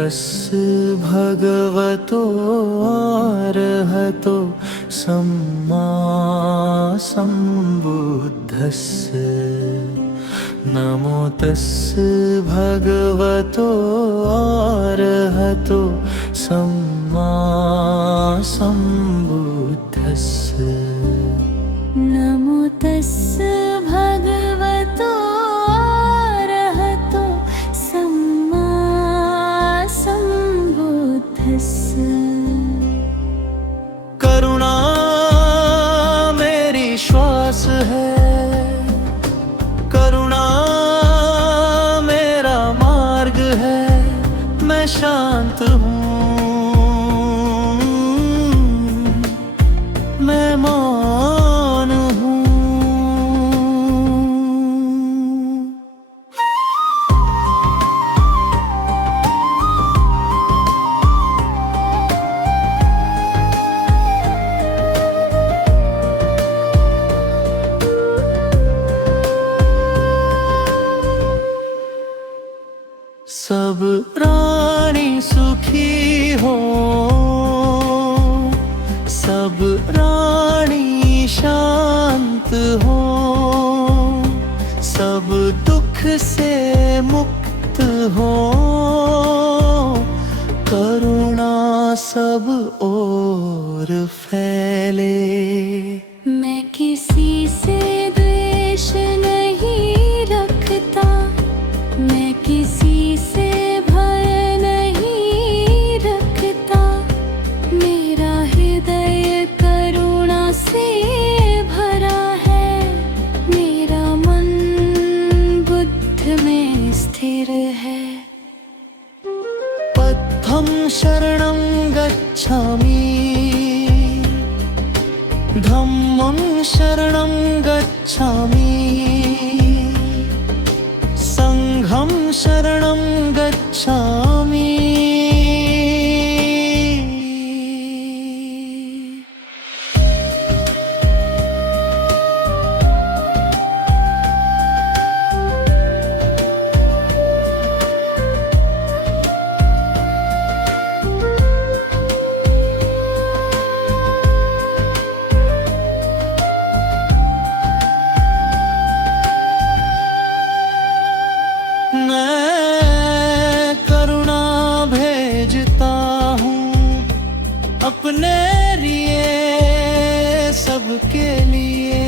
तस् भगवतो अरहतो सम्मा सम्बुद्धस्य। नमो तस् भगवतो अरहतो सम्मा सम्बुद्धस्य। नमो तस् भगवतो अरहतो सम्मा सम्बुद्धस्य। करुणा मेरी श्वास है, करुणा मेरा मार्ग है। मैं शांत हूँ, मैं मौन हूँ। सब प्राणी सुखी हो, सब प्राणी शांत हो, सब दुख से मुक्त हो। करुणा सब ओर फैले। मैं किसी से द्वेष नहीं रखता, मैं किसी से भय नहीं रखता। मेरा हृदय करुणा से भरा है, मेरा मन बुद्ध में स्थिर है। पथं शरणं गच्छामि, धम्मं शरणं गच्छामि, संघं शरणं गच्छामि। मैं करुणा भेजता हूँ अपने लिए, सबके लिए,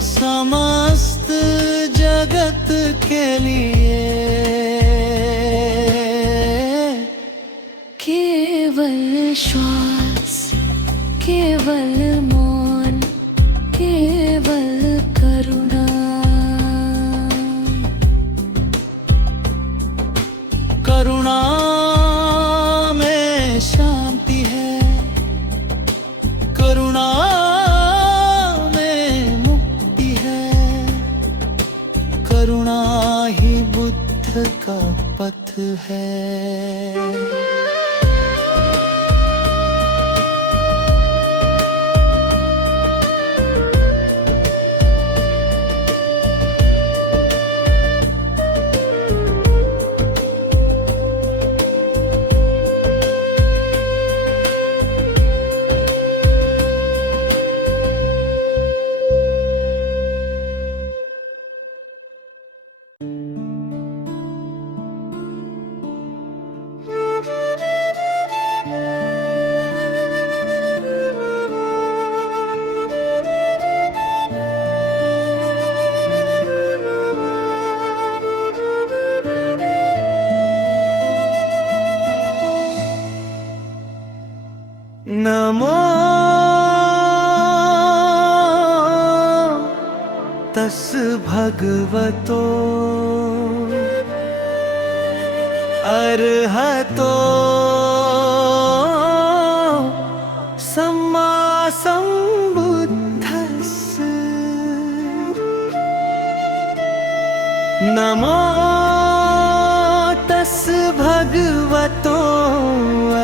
समस्त जगत के लिए। केवल श्वास, केवल मौन, केवल करुणा। करुणा में शांति है, करुणा में मुक्ति है। करुणा ही बुद्ध का पथ है। नमो तस् भगवतो अरहतो सम्मा सम्बुद्धस्य। नमो तस् भगवतो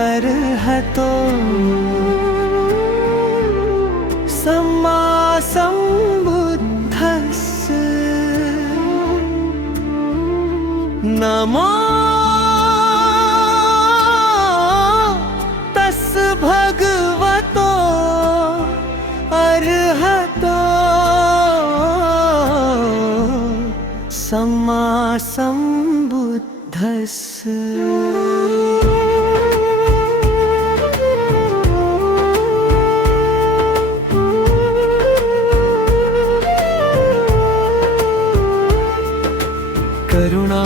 अरहतो सम्मा सम्बुद्धस्य। नमो भगवतो अर्हतो सम्मा सम्बुद्धस्स। करुणा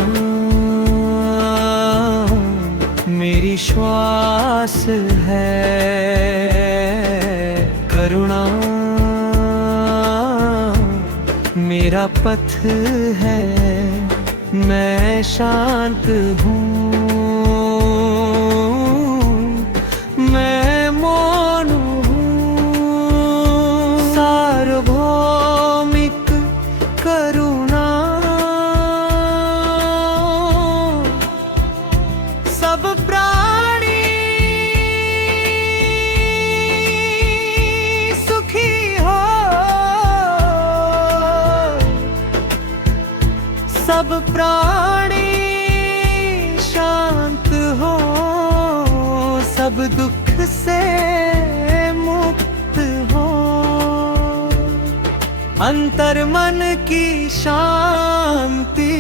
मेरी श्वास है, करुणा मेरा पथ है, मैं शांत हूँ, मैं मौन हूँ। सार्वभौमिक करुणा सब प्राणी सुखी हो, सब प्राणी शांत हो, सब दुख से मुक्त हो, अंतर मन की शांति।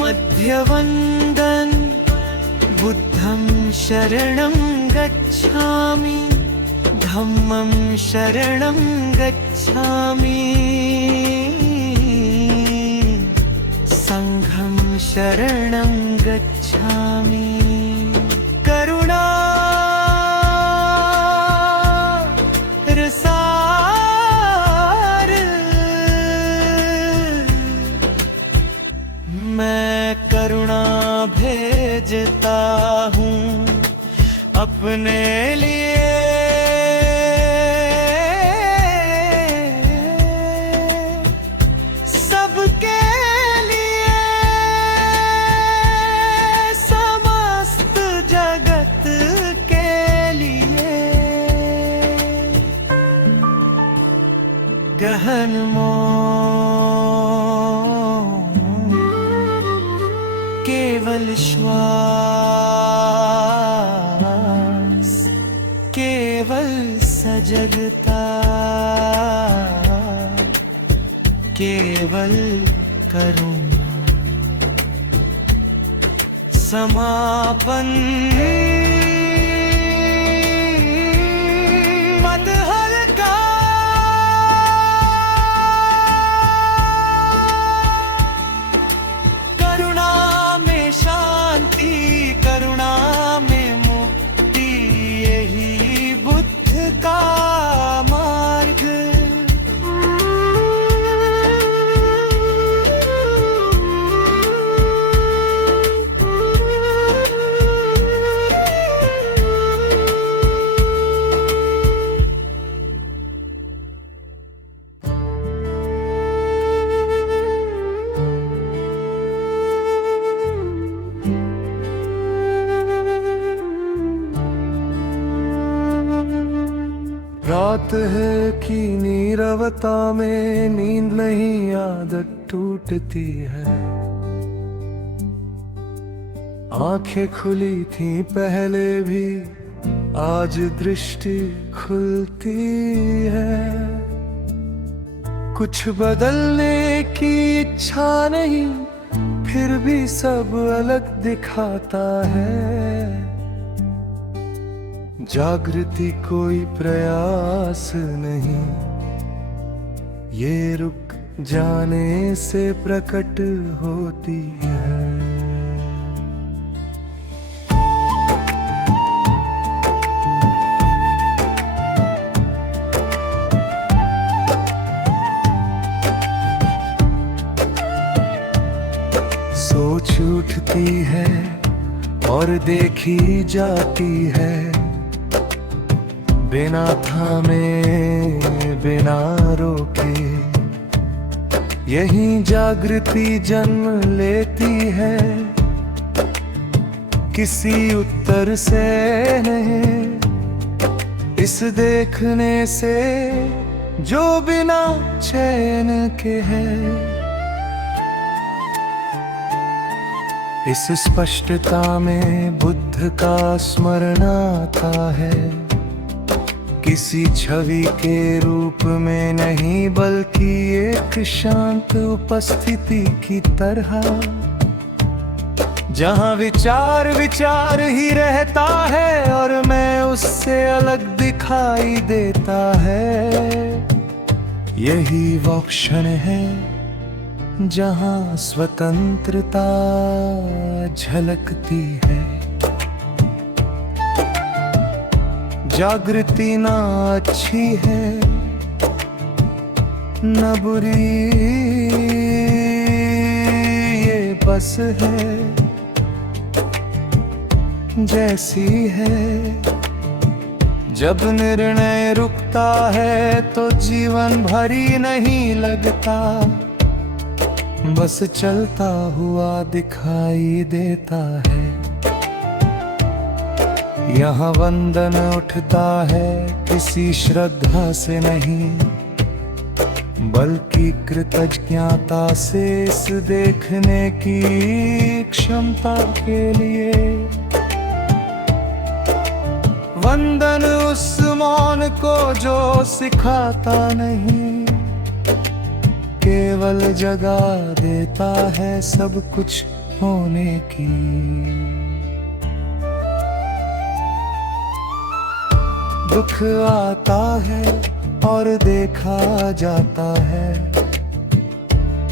मध्यवन्दन बुद्धं शरणं गच्छामि, धम्मं शरणं गच्छामि, संघं शरणं गच्छामि। करुणा रसार मैं करुणा भेजता हूँ अपने लिए, सबके लिए, समस्त जगत के लिए। गहन केवल श्वास, केवल सजगता, केवल करुणा, समापन मत हल्का। करुणा में शांति, करुणा में मुक्ति, यही बुद्ध का मार्ग। रात है कि नीरवता में नींद नहीं आदत टूटती है। आंखें खुली थी पहले भी, आज दृष्टि खुलती है। कुछ बदलने की इच्छा नहीं, फिर भी सब अलग दिखाता है। जागृति कोई प्रयास नहीं, ये रुक जाने से प्रकट होती है। सोच उठती है और देखी जाती है, बिना थामे बिना रोके यही जागृति जन्म लेती है, किसी उत्तर से नहीं, इस देखने से जो बिना चैन के है। इस स्पष्टता में बुद्ध का स्मरण आता है, किसी छवि के रूप में नहीं बल्कि एक शांत उपस्थिति की तरह, जहां विचार विचार ही रहता है और मैं उससे अलग दिखाई देता है। यही वो क्षण है जहां स्वतंत्रता झलकती है। जागृति ना अच्छी है न बुरी, ये बस है जैसी है। जब निर्णय रुकता है तो जीवन भरी नहीं लगता, बस चलता हुआ दिखाई देता है। यहाँ वंदन उठता है किसी श्रद्धा से नहीं, बल्कि कृतज्ञता से इस देखने की क्षमता के लिए। वंदन उस मौन को जो सिखाता नहीं, केवल जगा देता है सब कुछ होने की। दुख आता है और देखा जाता है,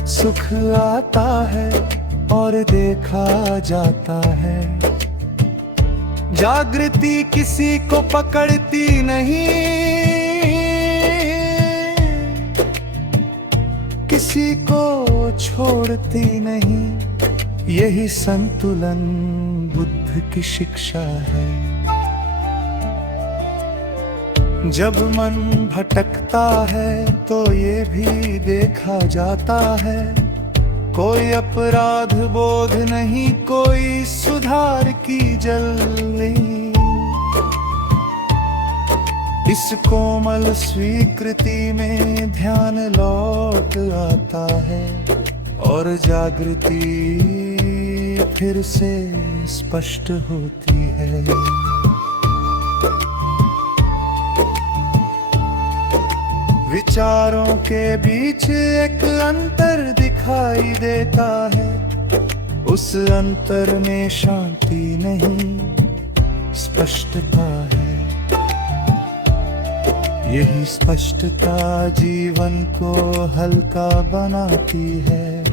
सुख आता है और देखा जाता है। जागृति किसी को पकड़ती नहीं, किसी को छोड़ती नहीं। यही संतुलन बुद्ध की शिक्षा है। जब मन भटकता है तो ये भी देखा जाता है, कोई अपराध बोध नहीं, कोई सुधार की जल्दी। इस कोमल स्वीकृति में ध्यान लौट आता है और जागृति फिर से स्पष्ट होती है। विचारों के बीच एक अंतर दिखाई देता है, उस अंतर में शांति नहीं, स्पष्टता है। यही स्पष्टता जीवन को हल्का बनाती है,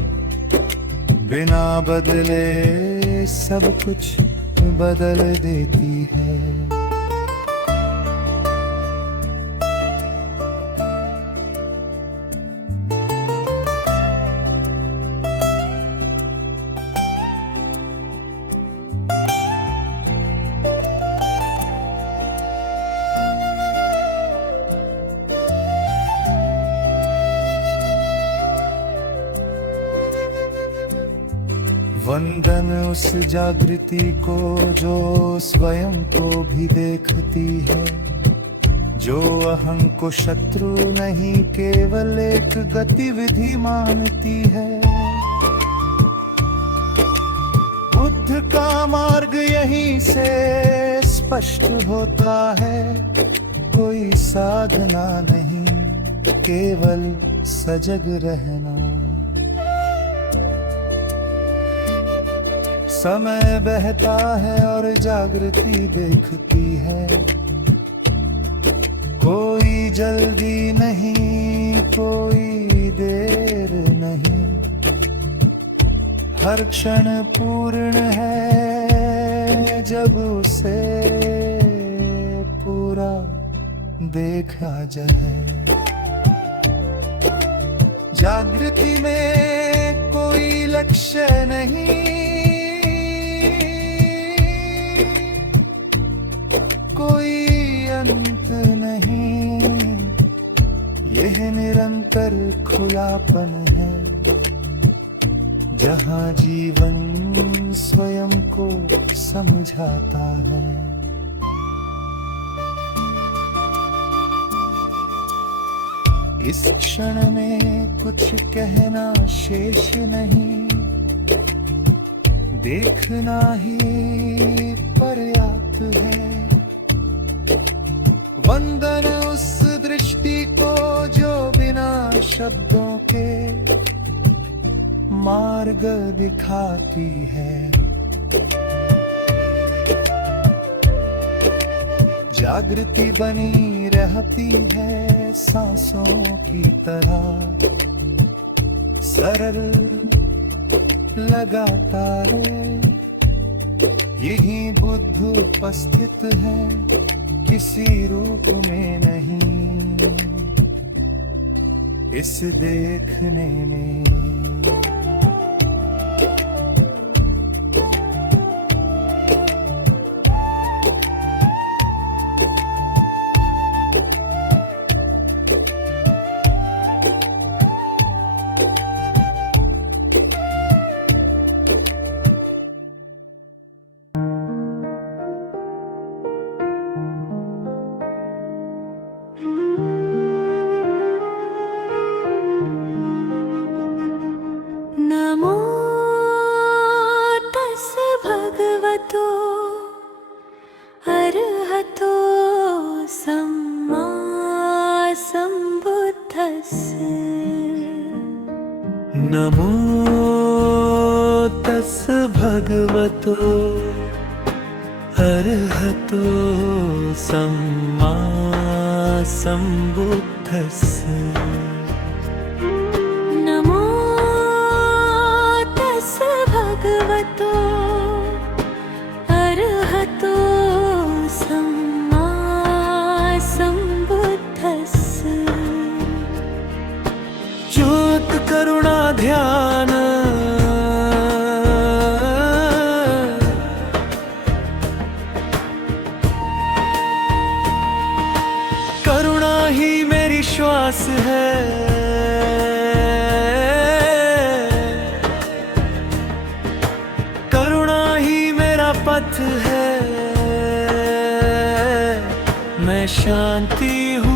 बिना बदले सब कुछ बदल देती है। वंदन उस जागृति को जो स्वयं को भी देखती है, जो अहं को शत्रु नहीं केवल एक गतिविधि मानती है। बुद्ध का मार्ग यहीं से स्पष्ट होता है, कोई साधना नहीं, केवल सजग रहना। समय बहता है और जागृति देखती है, कोई जल्दी नहीं, कोई देर नहीं। हर क्षण पूर्ण है जब उसे पूरा देखा जाए। जागृति में कोई लक्ष्य नहीं, कोई अंत में निरंतर खुलापन है, जहाँ जीवन स्वयं को समझाता है। इस क्षण में कुछ कहना शेष नहीं, देखना ही पर्याप्त है। वंदन उस दृष्टि को जो बिना शब्दों के मार्ग दिखाती है। जागृति बनी रहती है सांसों की तरह, सरल लगातार यही बुद्ध उपस्थित है, किसी रूप में नहीं, इस देखने में। नमो तस् भगवतो अरहतो सम्मा सम्बुद्धस्स। नमो तस् भगवतो अरहतो सम्मा सम्बुद्धस्स। नमो तस् भगवतो अरहतो सम्मा सम्बुद्धस्स। ज्योत करुणा ध्यान करुणा ही मेरी श्वास है, करुणा ही मेरा पथ है। मैं शांति हूँ,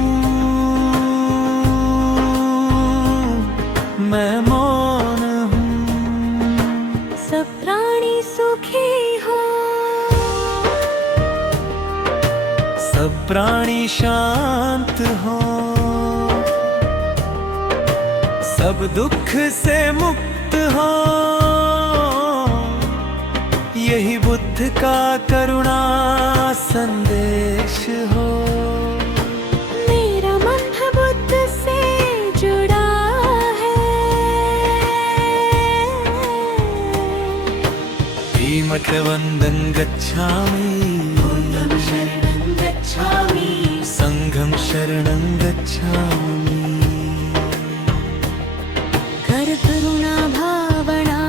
मैं मौन हूँ। सब प्राणी सुखी हो, सब प्राणी शांत हो, सब दुख से मुक्त हो। यही बुद्ध का करुणा संदेश हो। मेरा मन बुद्ध से जुड़ा है। भीमक वंदन गच्छामि, शरणं गच्छामि, संघं शरणं गच्छामि। कर करुणा भावना,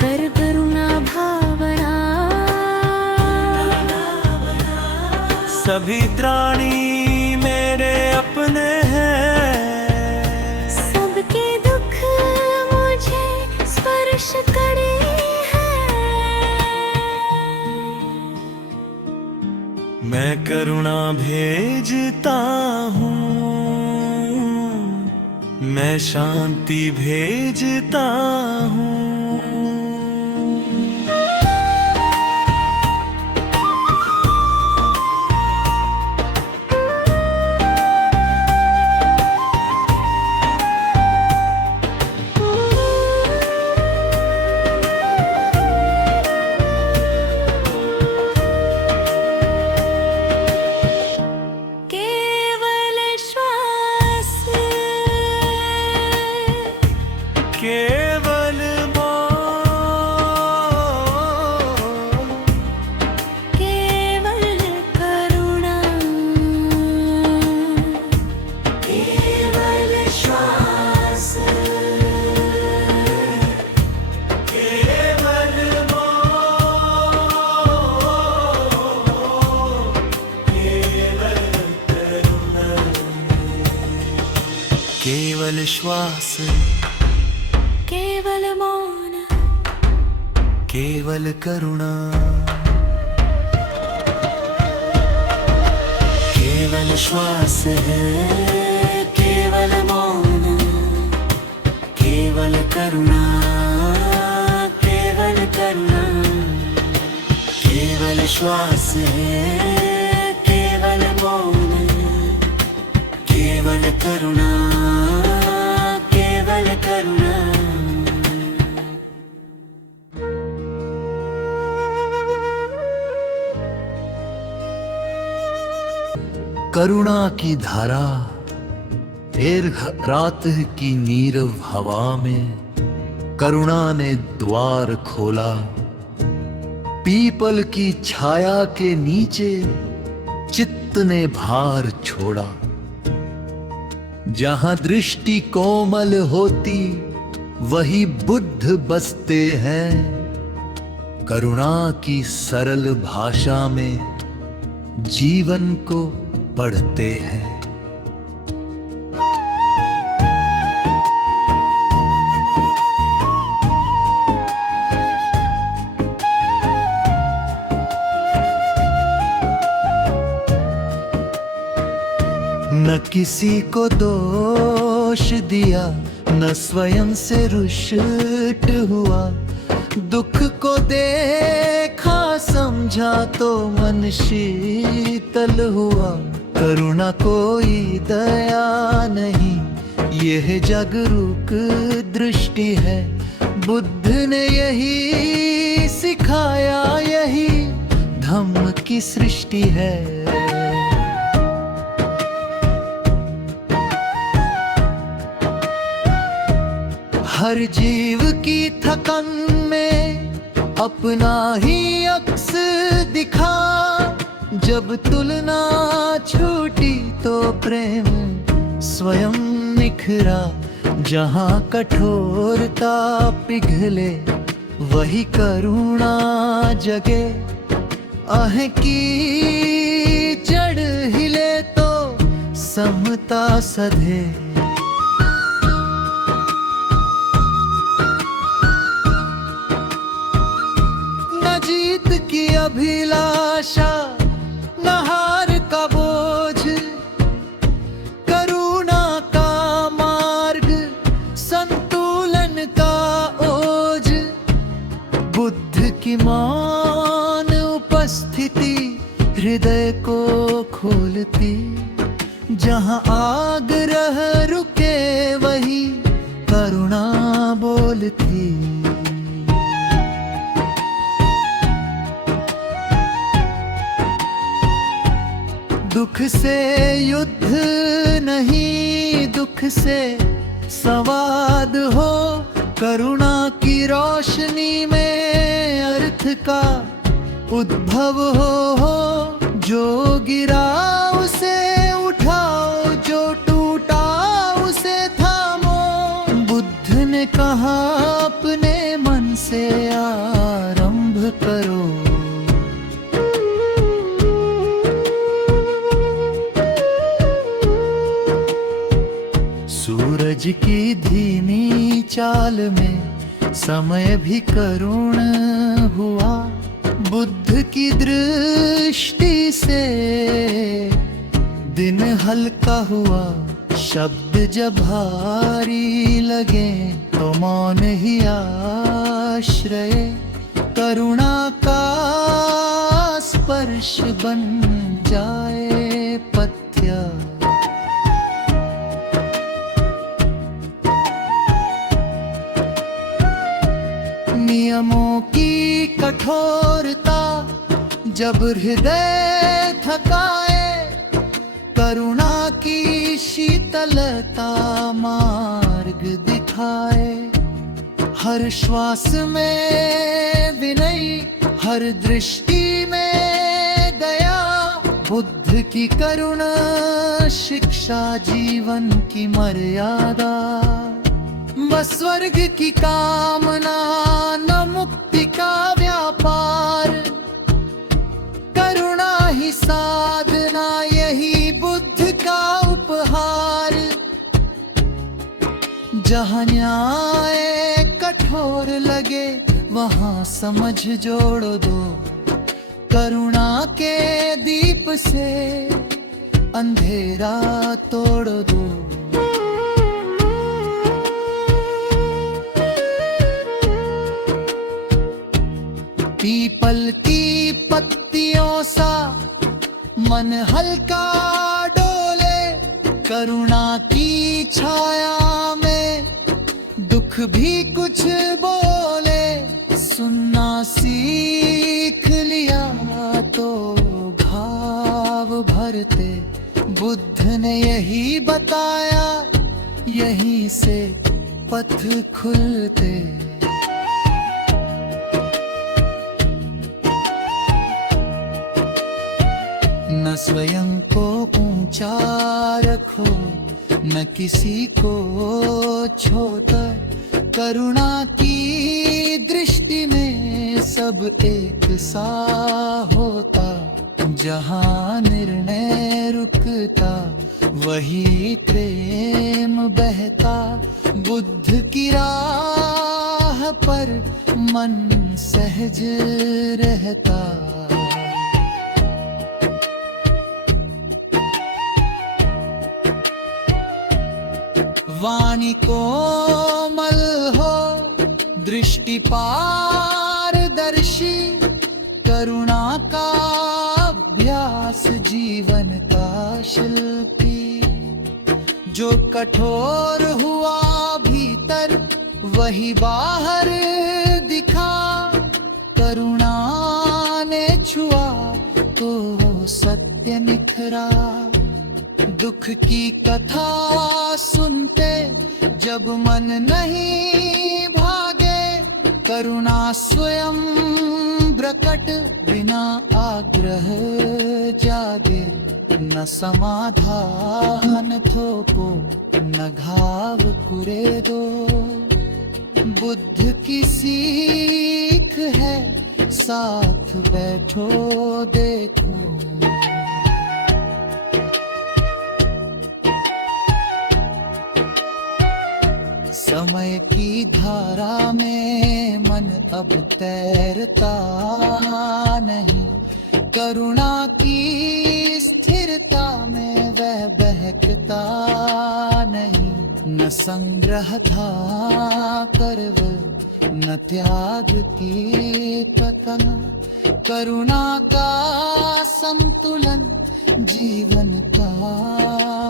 कर करुणा भावना। सभी प्राणी मेरे अपने हैं, सबके दुख मुझे स्पर्श करे हैं। मैं करुणा भेजता हूँ, मैं शांति भेजता हूँ। केवल श्वास, केवल केवल श्वास, केवल मौन, केवल करुणा, केवल श्वास है, केवल मौन, केवल करुणा, केवल करुणा, केवल श्वास है, केवल मौन, केवल करुणा, केवल करुणा। करुणा की धारा फिर रात की नीरव हवा में करुणा ने द्वार खोला। पीपल की छाया के नीचे चित्त ने भार छोड़ा। जहां दृष्टि कोमल होती वही बुद्ध बसते हैं। करुणा की सरल भाषा में जीवन को पढ़ते हैं। न किसी को दोष दिया, न स्वयं से रुष्ट हुआ। दुख को देखा समझा तो मन शीतल हुआ। करुणा कोई दया नहीं, यह जागरूक दृष्टि है। बुद्ध ने यही सिखाया, यही धम्म की सृष्टि है। हर जीव की थकन में अपना ही अक्स दिखा। जब तुलना छूटी तो प्रेम स्वयं निखरा। जहाँ कठोरता पिघले वही करुणा जगे। आह की जड़ हिले तो समता सधे। जीत की अभिलाषा, न हार का बोझ। करुणा का मार्ग, संतुलन का ओज। बुद्ध की मौन उपस्थिति हृदय को खोलती। जहाँ आग्रह रुके वही करुणा बोलती। दुख से युद्ध नहीं, दुख से संवाद हो। करुणा की रोशनी में अर्थ का उद्भव हो। जो गिरा उसे उठाओ, जो टूटा उसे थामो। बुद्ध ने कहा अपने मन से आरंभ करो। सूरज की धीमी चाल में समय भी करुण हुआ। बुद्ध की दृष्टि से दिन हल्का हुआ। शब्द जब भारी लगे तो मौन ही आश्रय। करुणा का स्पर्श बन जाए पथ्य। नियमों की कठोरता जब हृदय थकाए। करुणा की शीतलता मार्ग दिखाए। हर श्वास में विनय, हर दृष्टि में दया। बुद्ध की करुणा शिक्षा जीवन की मर्यादा। न स्वर्ग की कामना, न मुक्ति का व्यापार। करुणा ही साधना, यही बुद्ध का उपहार। जहाँ न्याय कठोर लगे वहाँ समझ जोड़ दो, करुणा के दीप से अंधेरा तोड़ दो। पीपल की पत्तियों सा मन हल्का डोले, करुणा की छाया में दुख भी कुछ बोले। सुनना सीख लिया तो घाव भरते, बुद्ध ने यही बताया, यहीं से पथ खुलते। न स्वयं को ऊंचा रखो, न किसी को छोटा, करुणा की दृष्टि में सब एक सा होता। जहाँ निर्णय रुकता वही प्रेम बहता, बुद्ध की राह पर मन सहज रहता। वाणी कोमल हो, दृष्टि पारदर्शी, करुणा का अभ्यास जीवन का शिल्पी। जो कठोर हुआ भीतर वही बाहर दिखा, करुणा ने छुआ तो सत्य निखरा। दुख की कथा सुनते जब मन नहीं भागे, करुणा स्वयं प्रकट बिना आग्रह जागे। न समाधान थोपो, न घाव कुरेदो, बुद्ध की सीख है साथ बैठो देखो। समय की धारा में मन अब तैरता नहीं, करुणा की स्थिरता में वह बहकता नहीं। न संग्रह था कर्व, न त्याग की पतन, करुणा का संतुलन जीवन का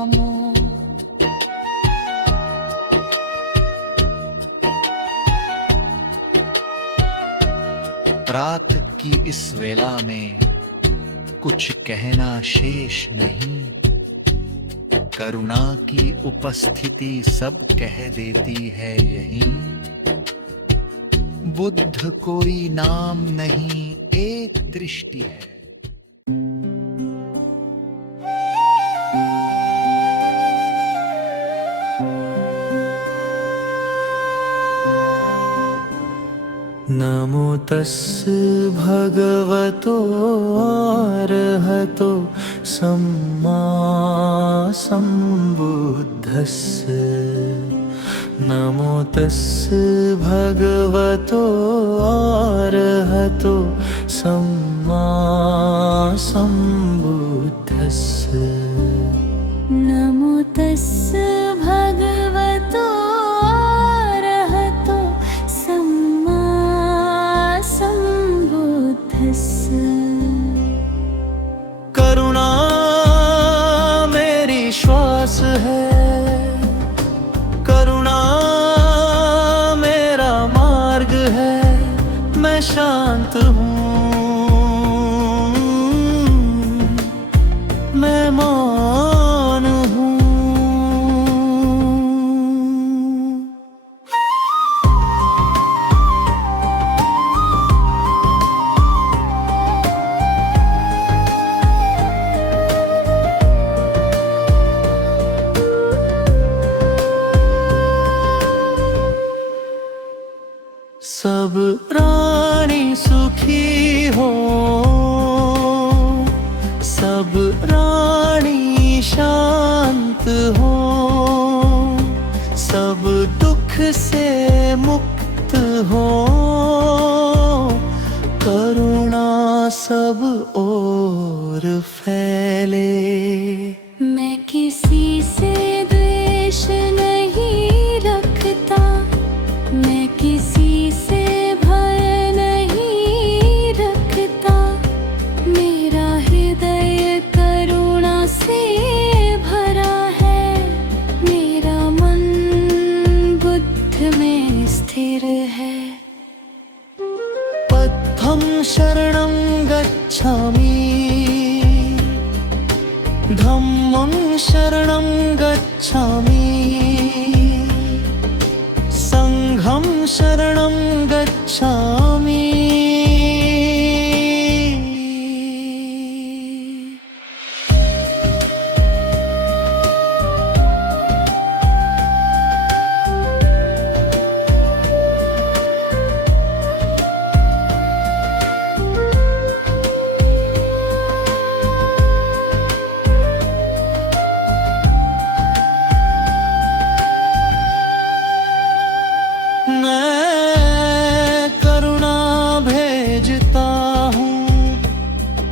मोह। रात की इस वेला में कुछ कहना शेष नहीं, करुणा की उपस्थिति सब कह देती है यहीं। बुद्ध कोई नाम नहीं, एक दृष्टि है। नमो तस् भगवतो अरहतो सम्मा सम्बुद्धस्य। नमो तस् भगवतो अरहतो सम्मा सम्बुद्धस्य। नमो तस् भगवतो अरहतो सम्मा सम्बुद्धस्य। करुणा मेरी श्वास है, करुणा मेरा मार्ग है। मैं शांत हूँ, मैं मौन हूँ। सब रानी सुखी हो, सब रानी शांत हो, सब दुख से मुक्त हो, करुणा सब ओर फैले। मैं किसी से द्वेष नहीं रखता, मैं किसी से भय नहीं रखता। मेरा हृदय करुणा से भरा है, मेरा मन बुद्ध में स्थिर है। पथं शरणं गच्छामि, धम्मं शरणं गच्छामि, संघं शरणं गच्छामि। मैं करुणा भेजता हूँ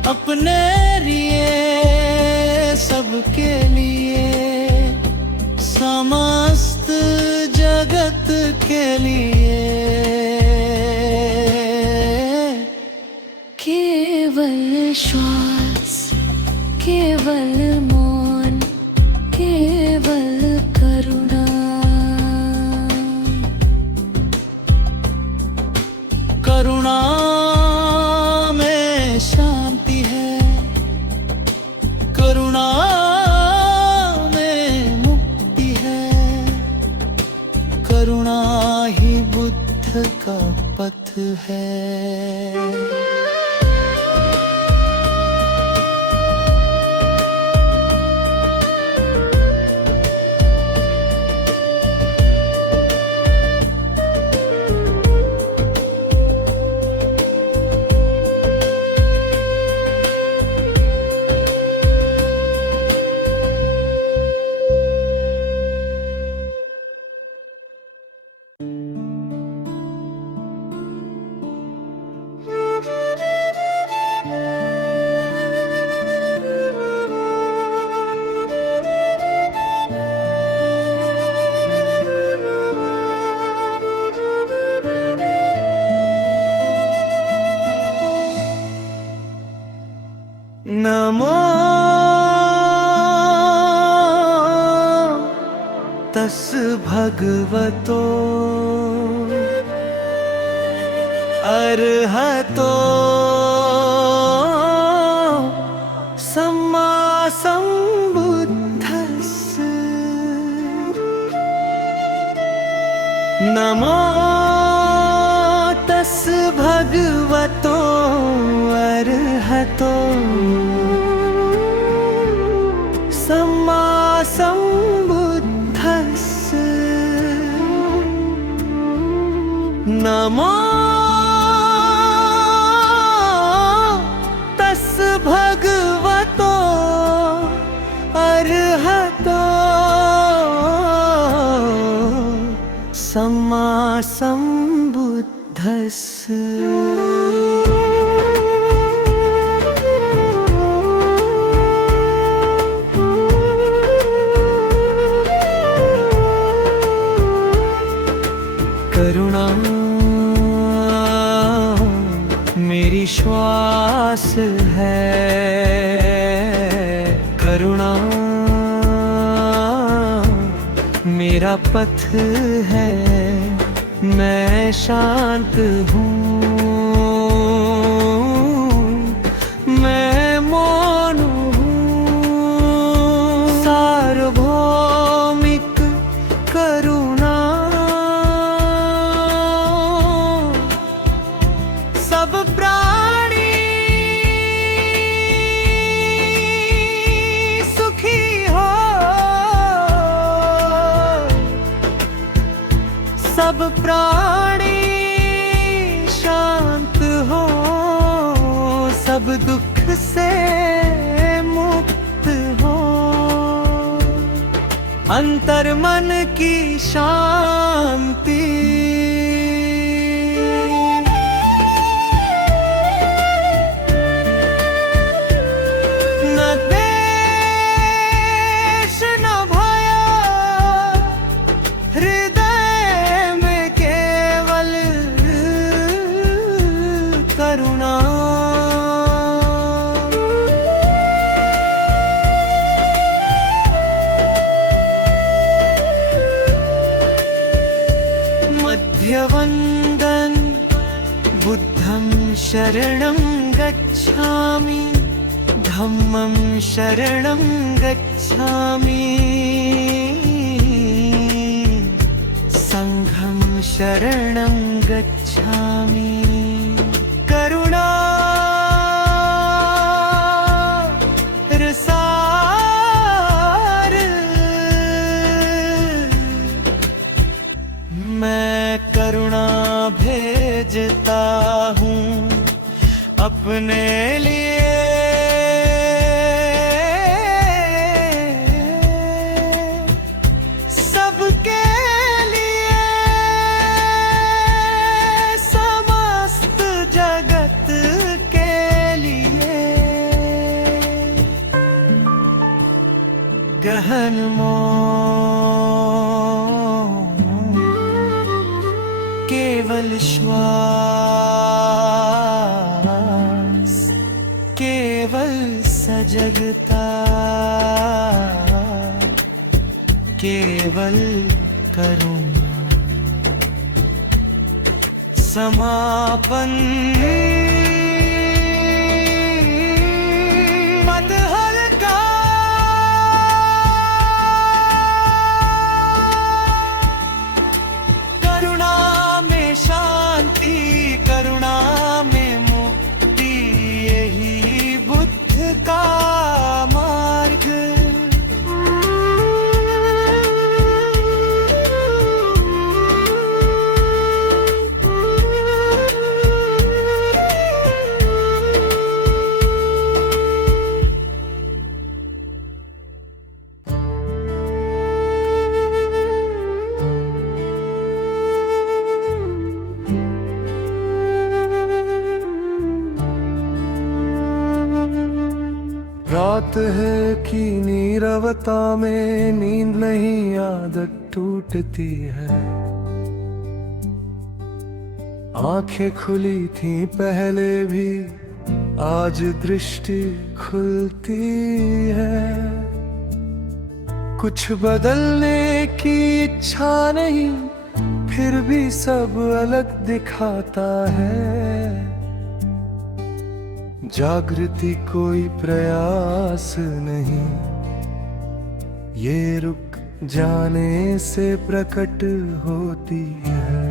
अपने लिए, सबके लिए, समस्त जगत के लिए। केवल श्वास, केवल मौन, केवल करुणा। करुणा में शांति है, करुणा में मुक्ति है, करुणा ही बुद्ध का पथ है। नमो तस् भगवतो अरहतो सम्मा सम्बुद्धस्स। नमो तस् भगवतो अरहतो सम्मा सम्बुद्धस्स। नमो तस् भगवतो अरहतो सम्मा सम्बुद्धस्स। करुणा मेरी श्वास है, करुणा मेरा पथ है। मैं शांत हूँ, मैं मौन हूँ। सार्वभौमिक करुणा सब प्राणी सुखी हो, सब प्राणी शांत हो, सब दुख से मुक्त हो। अंतर मन की शांति शरणं गच्छामि धम्मं शरणं गच्छामि संघं शरणं गच्छामि करुणा रसार मैं करुणा भेजता हूँ अपने लिए सबके लिए समस्त जगत के लिए गहन मौन केवल श्वास केवल सजगता केवल करुणा समापन मत हल्का करुणा में शांति करुणा में मुक्ति यही बुद्ध का मार्ग रात है कि नीरवता में नींद नहीं आदत टूटती है आंखें खुली थी पहले भी आज दृष्टि खुलती है कुछ बदलने की इच्छा नहीं फिर भी सब अलग दिखाता है जागृति कोई प्रयास नहीं ये रुक जाने से प्रकट होती है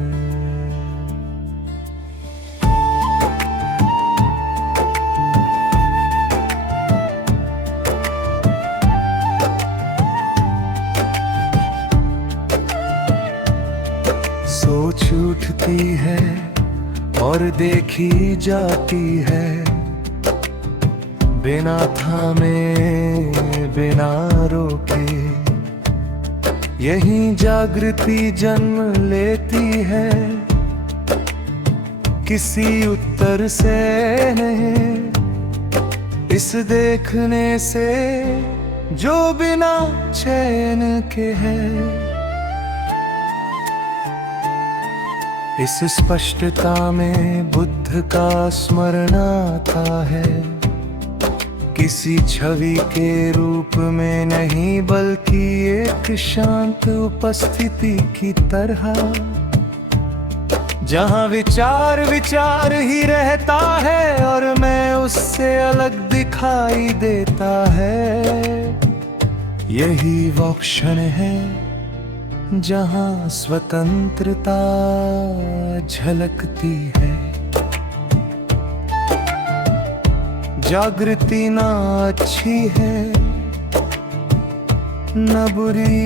सोच उठती है और देखी जाती है बिना थामे बिना रोके यही जागृति जन्म लेती है किसी उत्तर से नहीं इस देखने से जो बिना चैन के है इस स्पष्टता में बुद्ध का स्मरण आता है किसी छवि के रूप में नहीं बल्कि एक शांत उपस्थिति की तरह जहां विचार विचार ही रहता है और मैं उससे अलग दिखाई देता है यही वो क्षण है जहां स्वतंत्रता झलकती है जागृति ना अच्छी है न बुरी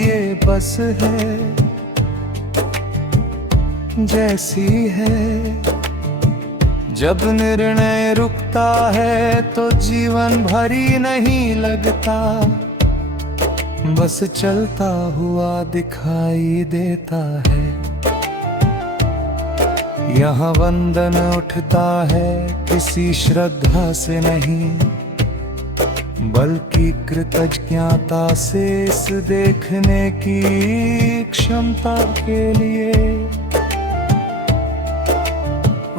ये बस है जैसी है जब निर्णय रुकता है तो जीवन भरी नहीं लगता बस चलता हुआ दिखाई देता है यहाँ वंदन उठता है किसी श्रद्धा से नहीं बल्कि कृतज्ञता से इस देखने की क्षमता के लिए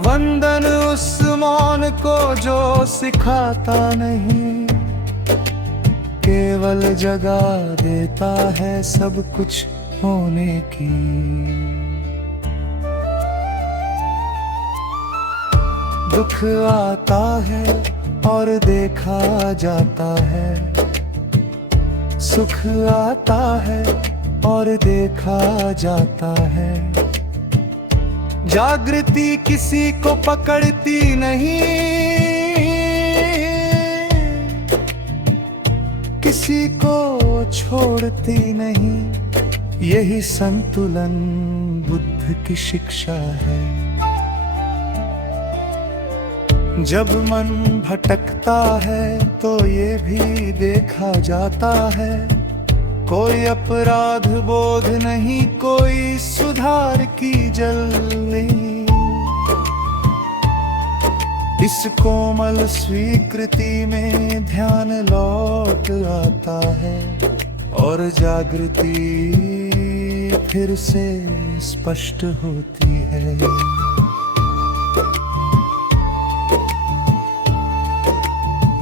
वंदन उस मौन को जो सिखाता नहीं केवल जगा देता है सब कुछ होने की दुख आता है और देखा जाता है, सुख आता है और देखा जाता है। जागृति किसी को पकड़ती नहीं, किसी को छोड़ती नहीं। यही संतुलन बुद्ध की शिक्षा है। जब मन भटकता है तो ये भी देखा जाता है, कोई अपराध बोध नहीं, कोई सुधार की जल नहीं। इस कोमल स्वीकृति में ध्यान लौट आता है और जागृति फिर से स्पष्ट होती है।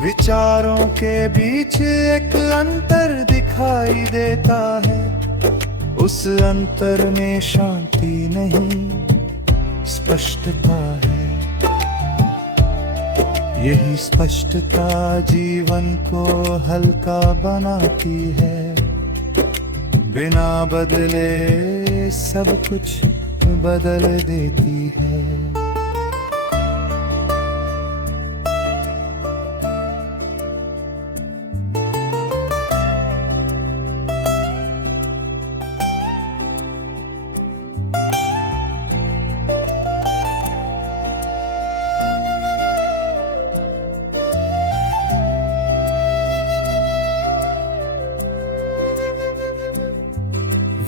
विचारों के बीच एक अंतर दिखाई देता है, उस अंतर में शांति नहीं, स्पष्टता है। यही स्पष्टता जीवन को हल्का बनाती है, बिना बदले सब कुछ बदल देती है।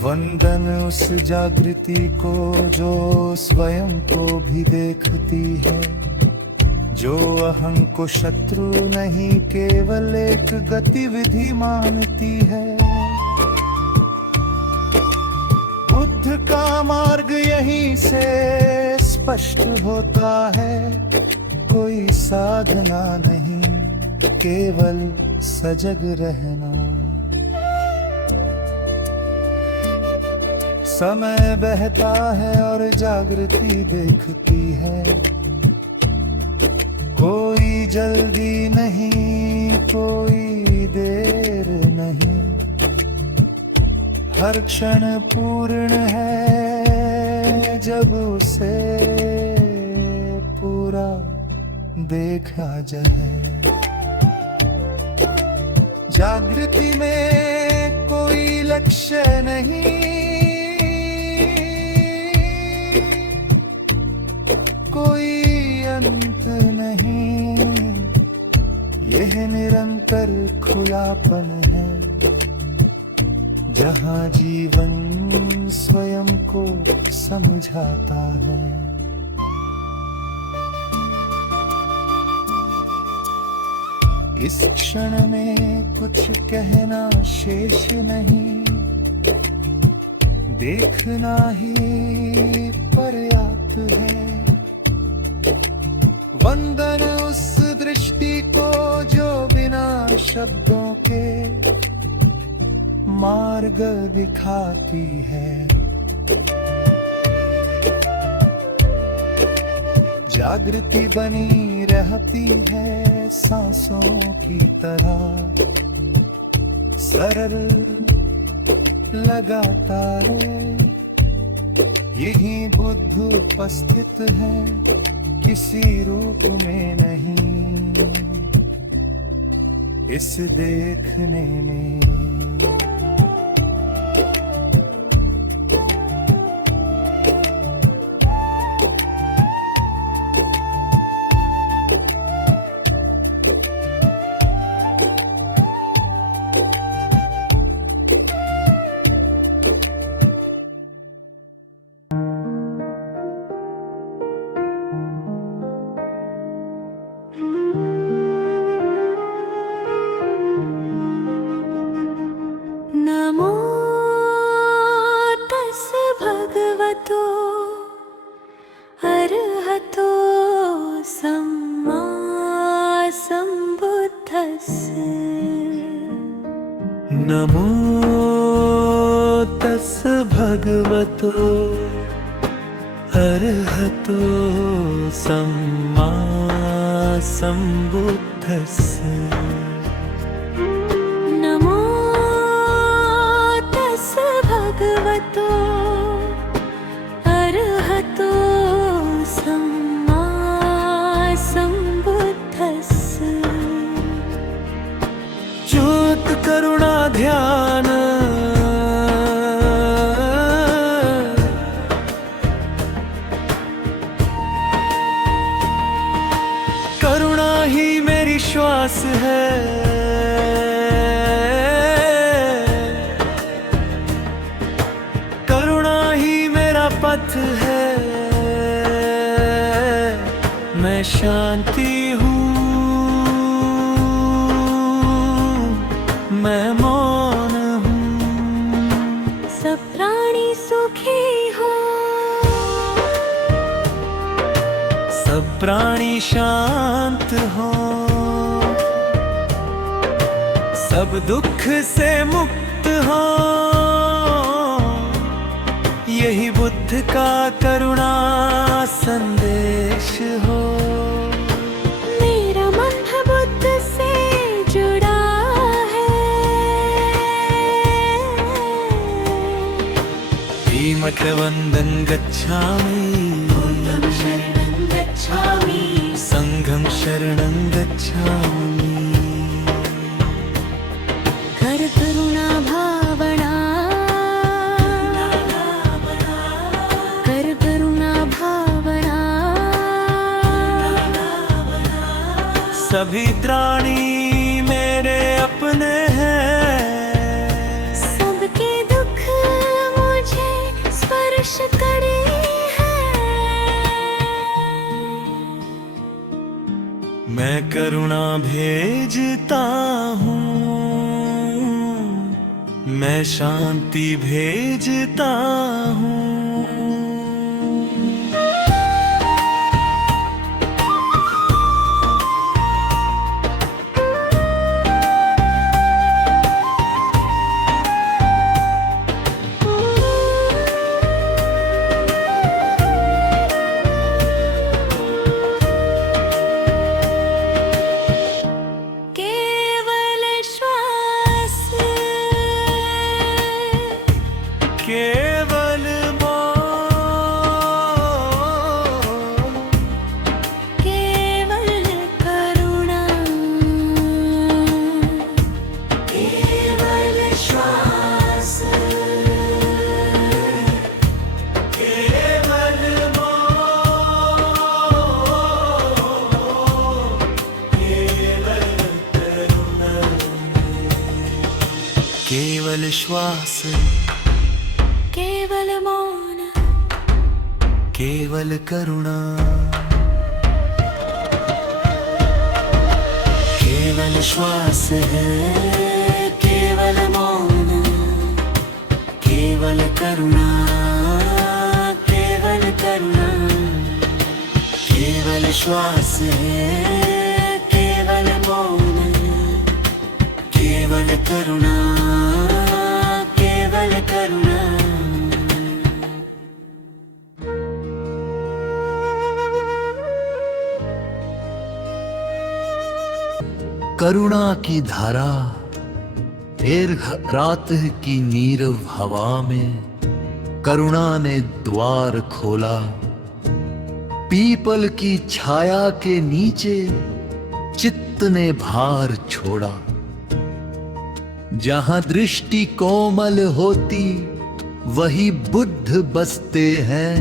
वंदन उस जागृति को जो स्वयं को भी देखती है, जो अहं को शत्रु नहीं केवल एक गतिविधि मानती है। बुद्ध का मार्ग यहीं से स्पष्ट होता है, कोई साधना नहीं, केवल सजग रहना। समय बहता है और जागृति देखती है, कोई जल्दी नहीं, कोई देर नहीं। हर क्षण पूर्ण है जब उसे पूरा देखा जाए। जागृति में कोई लक्ष्य नहीं, कोई अंत नहीं। यह निरंतर खुलापन है, जहाँ जीवन स्वयं को समझाता है। इस क्षण में कुछ कहना शेष नहीं, देखना ही पर्याप्त है। वंदन उस दृष्टि को जो बिना शब्दों के मार्ग दिखाती है। जागृति बनी रहती है सांसों की तरह, सरल लगातार। यही बुद्ध उपस्थित है, किसी रूप में नहीं, इस देखने में। नमो तस् भगवतो अरहतो सम्मा सम्बुद्धस्स। नमो तस् भगवतो अर्हतो सम्मा सम्बुद्धस्य नमो तस् भगवतो अर्हतो सम्मा सम्बुद्धस्य ज्योत करुणा ध्यान करुणा ही मेरी श्वास है, करुणा ही मेरा पथ है। मैं शांति हूँ, मैं मौन हूँ। सब प्राणी सुखी हो, सब प्राणी शांत हो, सब दुख से मुक्त हो। यही बुद्ध का करुणा संदेश हो। मेरा मन बुद्ध से जुड़ा है। भीमकवन्दं गच्छामि, संघं शरणं गच्छामि। कर करुणा भावना, कर करुणा भावना। सभी प्राणी मेरे अपने हैं, सबके दुख मुझे स्पर्श करे हैं। मैं करुणा भेजता हूँ, मैं शांति भेजता हूँ। केवल श्वास, केवल मौन, केवल करुणा। केवल श्वास, केवल मौन, केवल करुणा। केवल श्वास, केवल मौन, केवल करुणा। केवल श्वास है, केवल मौन, केवल करुणा, केवल करुणा। केवल श्वास है, केवल मौन, केवल करुणा, केवल करुणा। करुणा की धारा दीर्घ रात की नीरव हवा में करुणा ने द्वार खोला। पीपल की छाया के नीचे चित्त ने भार छोड़ा। जहां दृष्टि कोमल होती वही बुद्ध बसते हैं।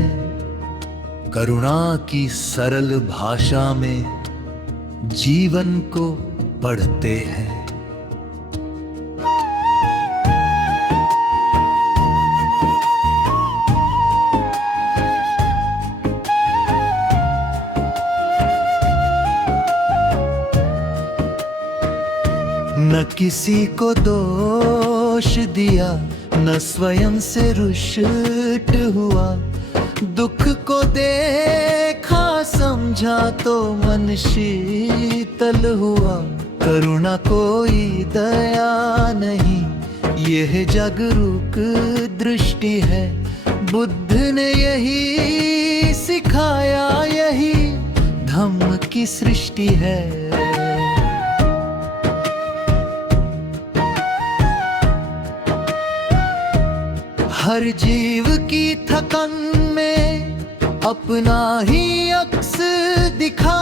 करुणा की सरल भाषा में जीवन को पढ़ते हैं। न किसी को दोष दिया, न स्वयं से रुष्ट हुआ। दुख को देखा समझा तो मन शीतल हुआ। करुणा कोई दया नहीं, यह जागरूक दृष्टि है। बुद्ध ने यही सिखाया, यही धम्म की सृष्टि है। हर जीव की थकन में अपना ही अक्स दिखा,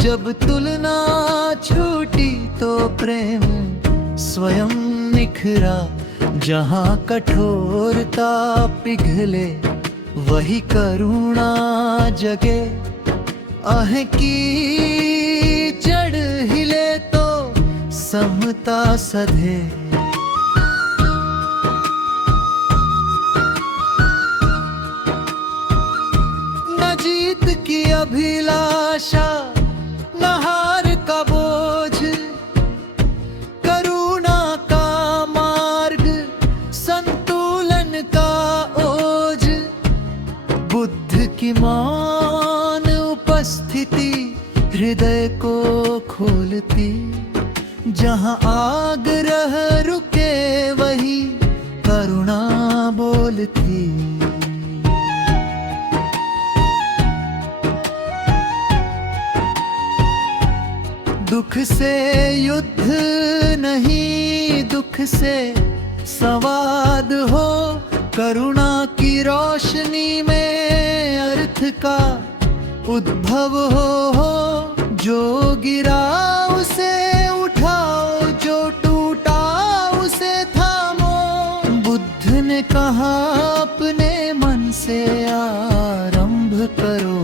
जब तुलना छूटी तो प्रेम स्वयं निखरा। जहाँ कठोरता पिघले वही करुणा जगे, आह की जड़ हिले तो समता सधे। न जीत की अभिलाषा, न हार का बोझ, करुणा का मार्ग, संतुलन का ओज। बुद्ध की मौन उपस्थिति हृदय को खोलती, जहाँ आग्रह रुके वही करुणा बोलती। दुख से युद्ध नहीं, दुख से संवाद हो। करुणा की रोशनी में अर्थ का उद्भव हो। जो गिरा उसे उठाओ, जो टूटा उसे थामो। बुद्ध ने कहा अपने मन से आरंभ करो।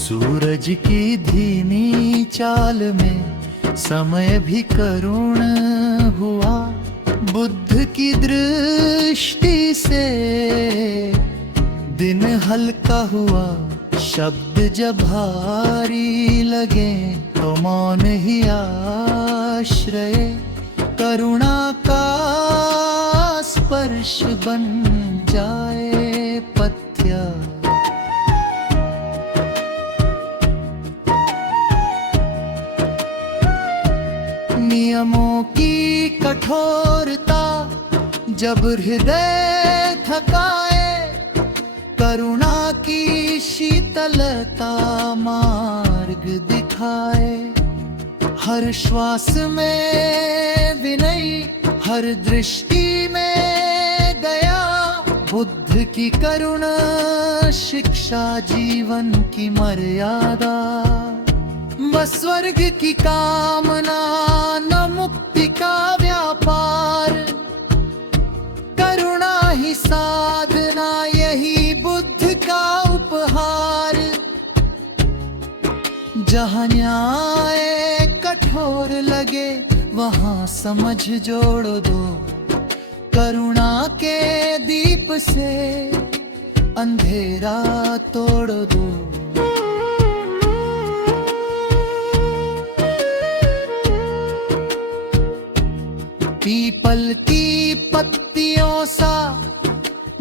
सूरज की धीमी चाल में समय भी करुण हुआ। बुद्ध की दृष्टि से दिन हल्का हुआ। शब्द जब भारी लगे तो मौन ही आश्रय। करुणा का स्पर्श बन जाए पथ्य। नियमों की कठोरता जब हृदय थकाए, करुणा की शीतलता मार्ग दिखाए। हर श्वास में विनय, हर दृष्टि में दया। बुद्ध की करुणा शिक्षा जीवन की मर्यादा। न स्वर्ग की कामना, न मुक्ति का व्यापार। करुणा ही साधना, यही बुद्ध का उपहार। जहाँ न्याय कठोर लगे वहाँ समझ जोड़ दो। करुणा के दीप से अंधेरा तोड़ दो। पीपल की पत्तियों सा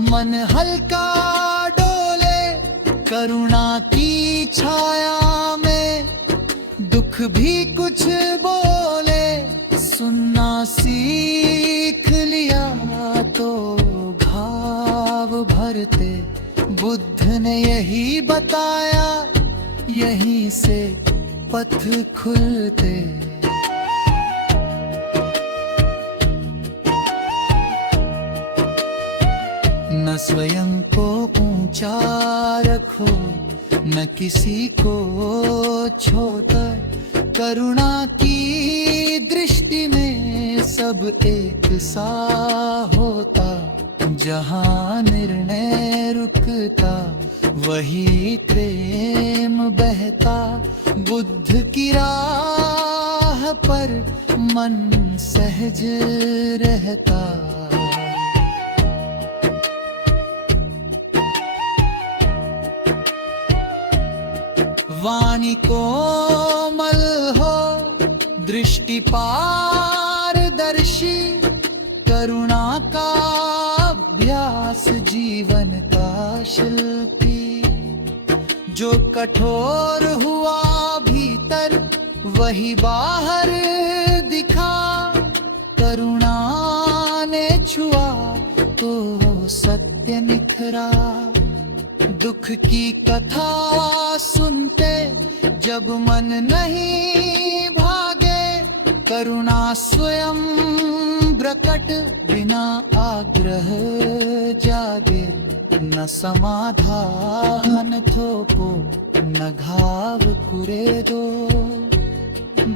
मन हल्का डोले। करुणा की छाया में दुख भी कुछ बोले। सुनना सीख लिया तो घाव भरते। बुद्ध ने यही बताया, यहीं से पथ खुलते। न स्वयं को ऊंचा रखो, न किसी को छोटा। करुणा की दृष्टि में सब एक सा होता। जहाँ निर्णय रुकता वही प्रेम बहता। बुद्ध की राह पर मन सहज रहता। वाणी कोमल हो, दृष्टि पारदर्शी। करुणा का अभ्यास जीवन का शिल्पी। जो कठोर हुआ भीतर वही बाहर दिखा, करुणा ने छुआ तो सत्य निखरा। दुख की कथा सुनते जब मन नहीं भागे, करुणा स्वयं प्रकट बिना आग्रह जागे। न समाधान थोपो न घाव कुरेदो,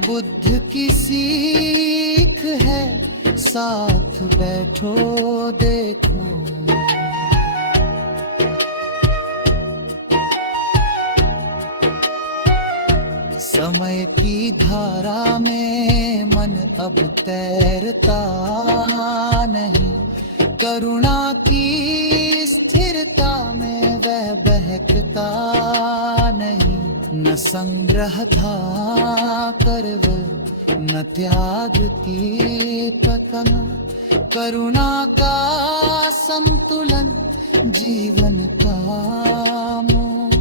बुद्ध की सीख है साथ बैठो देखो। समय की धारा में मन अब तैरता नहीं, करुणा की स्थिरता में वह बहकता नहीं। न संग्रह था कर्व न त्याग की पतन, करुणा का संतुलन जीवन का मोह।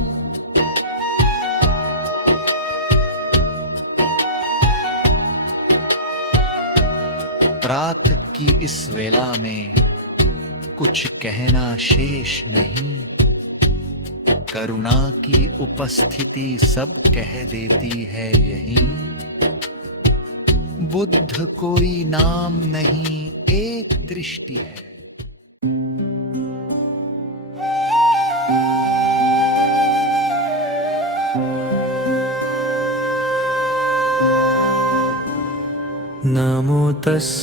रात की इस वेला में कुछ कहना शेष नहीं, करुणा की उपस्थिति सब कह देती है यहीं। बुद्ध कोई नाम नहीं एक दृष्टि है। नमो तस्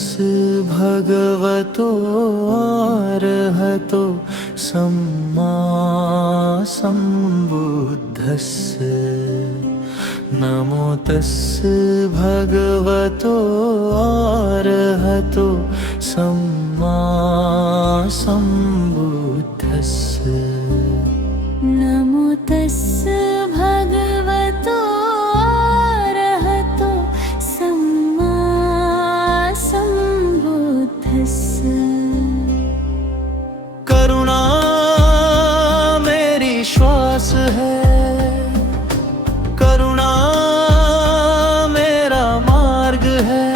भगवतो अरहतो सम्मा सम्बुद्धस्स। नमो तस् भगवतो अरहतो सम्मा सम्बुद्धस्स। नमो तस्स भगवतो अरहतो सम्मा सम्बुद्धस्स। करुणा मेरी श्वास है, करुणा मेरा मार्ग है।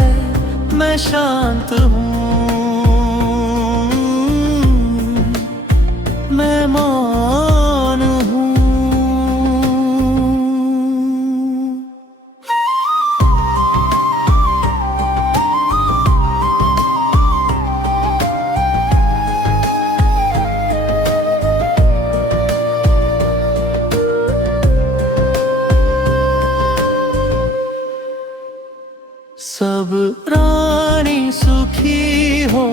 मैं शांत हूँ, मैं मौन हूँ। सब रानी सुखी हो,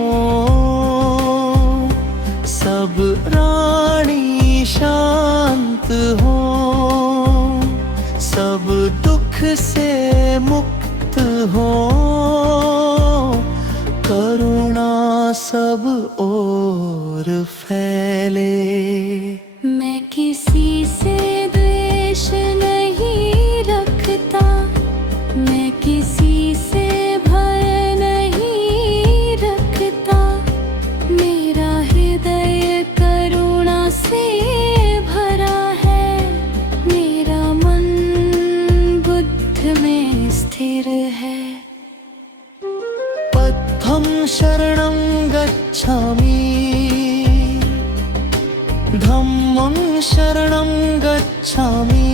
सब रानी शांत हो, सब दुख से मुक्त हो। करुणा सब ओर फैले। मैं किसी से द्वेष नहीं रखता, मैं किसी से भय नहीं रखता। मेरा हृदय करुणा से भरा है, मेरा मन बुद्ध में स्थिर है। पथं शरणं गच्छामि, धम्मं शरणं गच्छामि,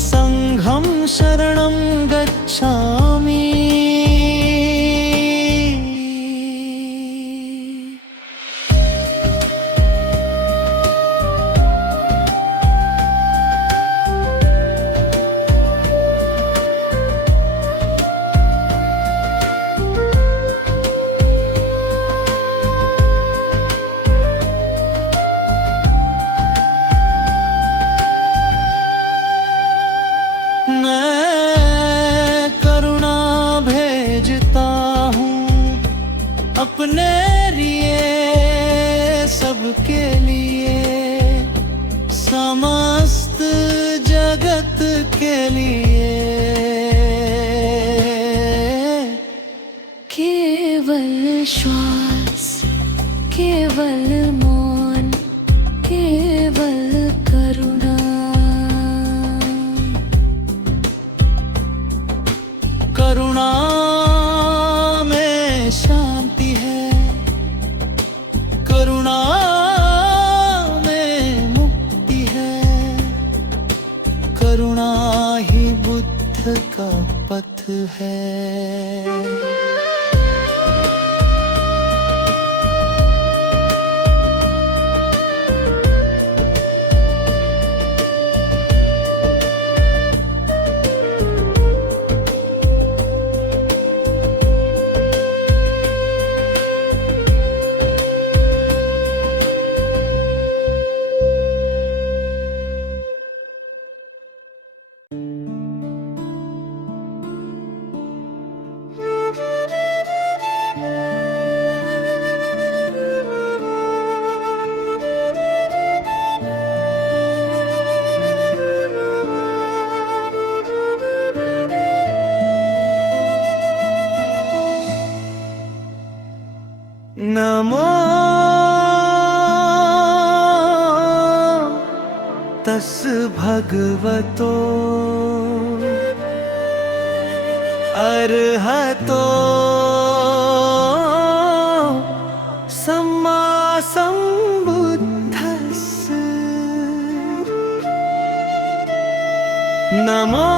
संघं शरणं गच्छामि। मैं करुणा भेजता हूँ अपने लिए, सबके लिए, समस्त जगत के लिए। केवल श्वास, केवल मौन, केवल करुणा। है। नमो तस् भगवतो अर्हतो सम्मा सम्बुद्धस्स। नमो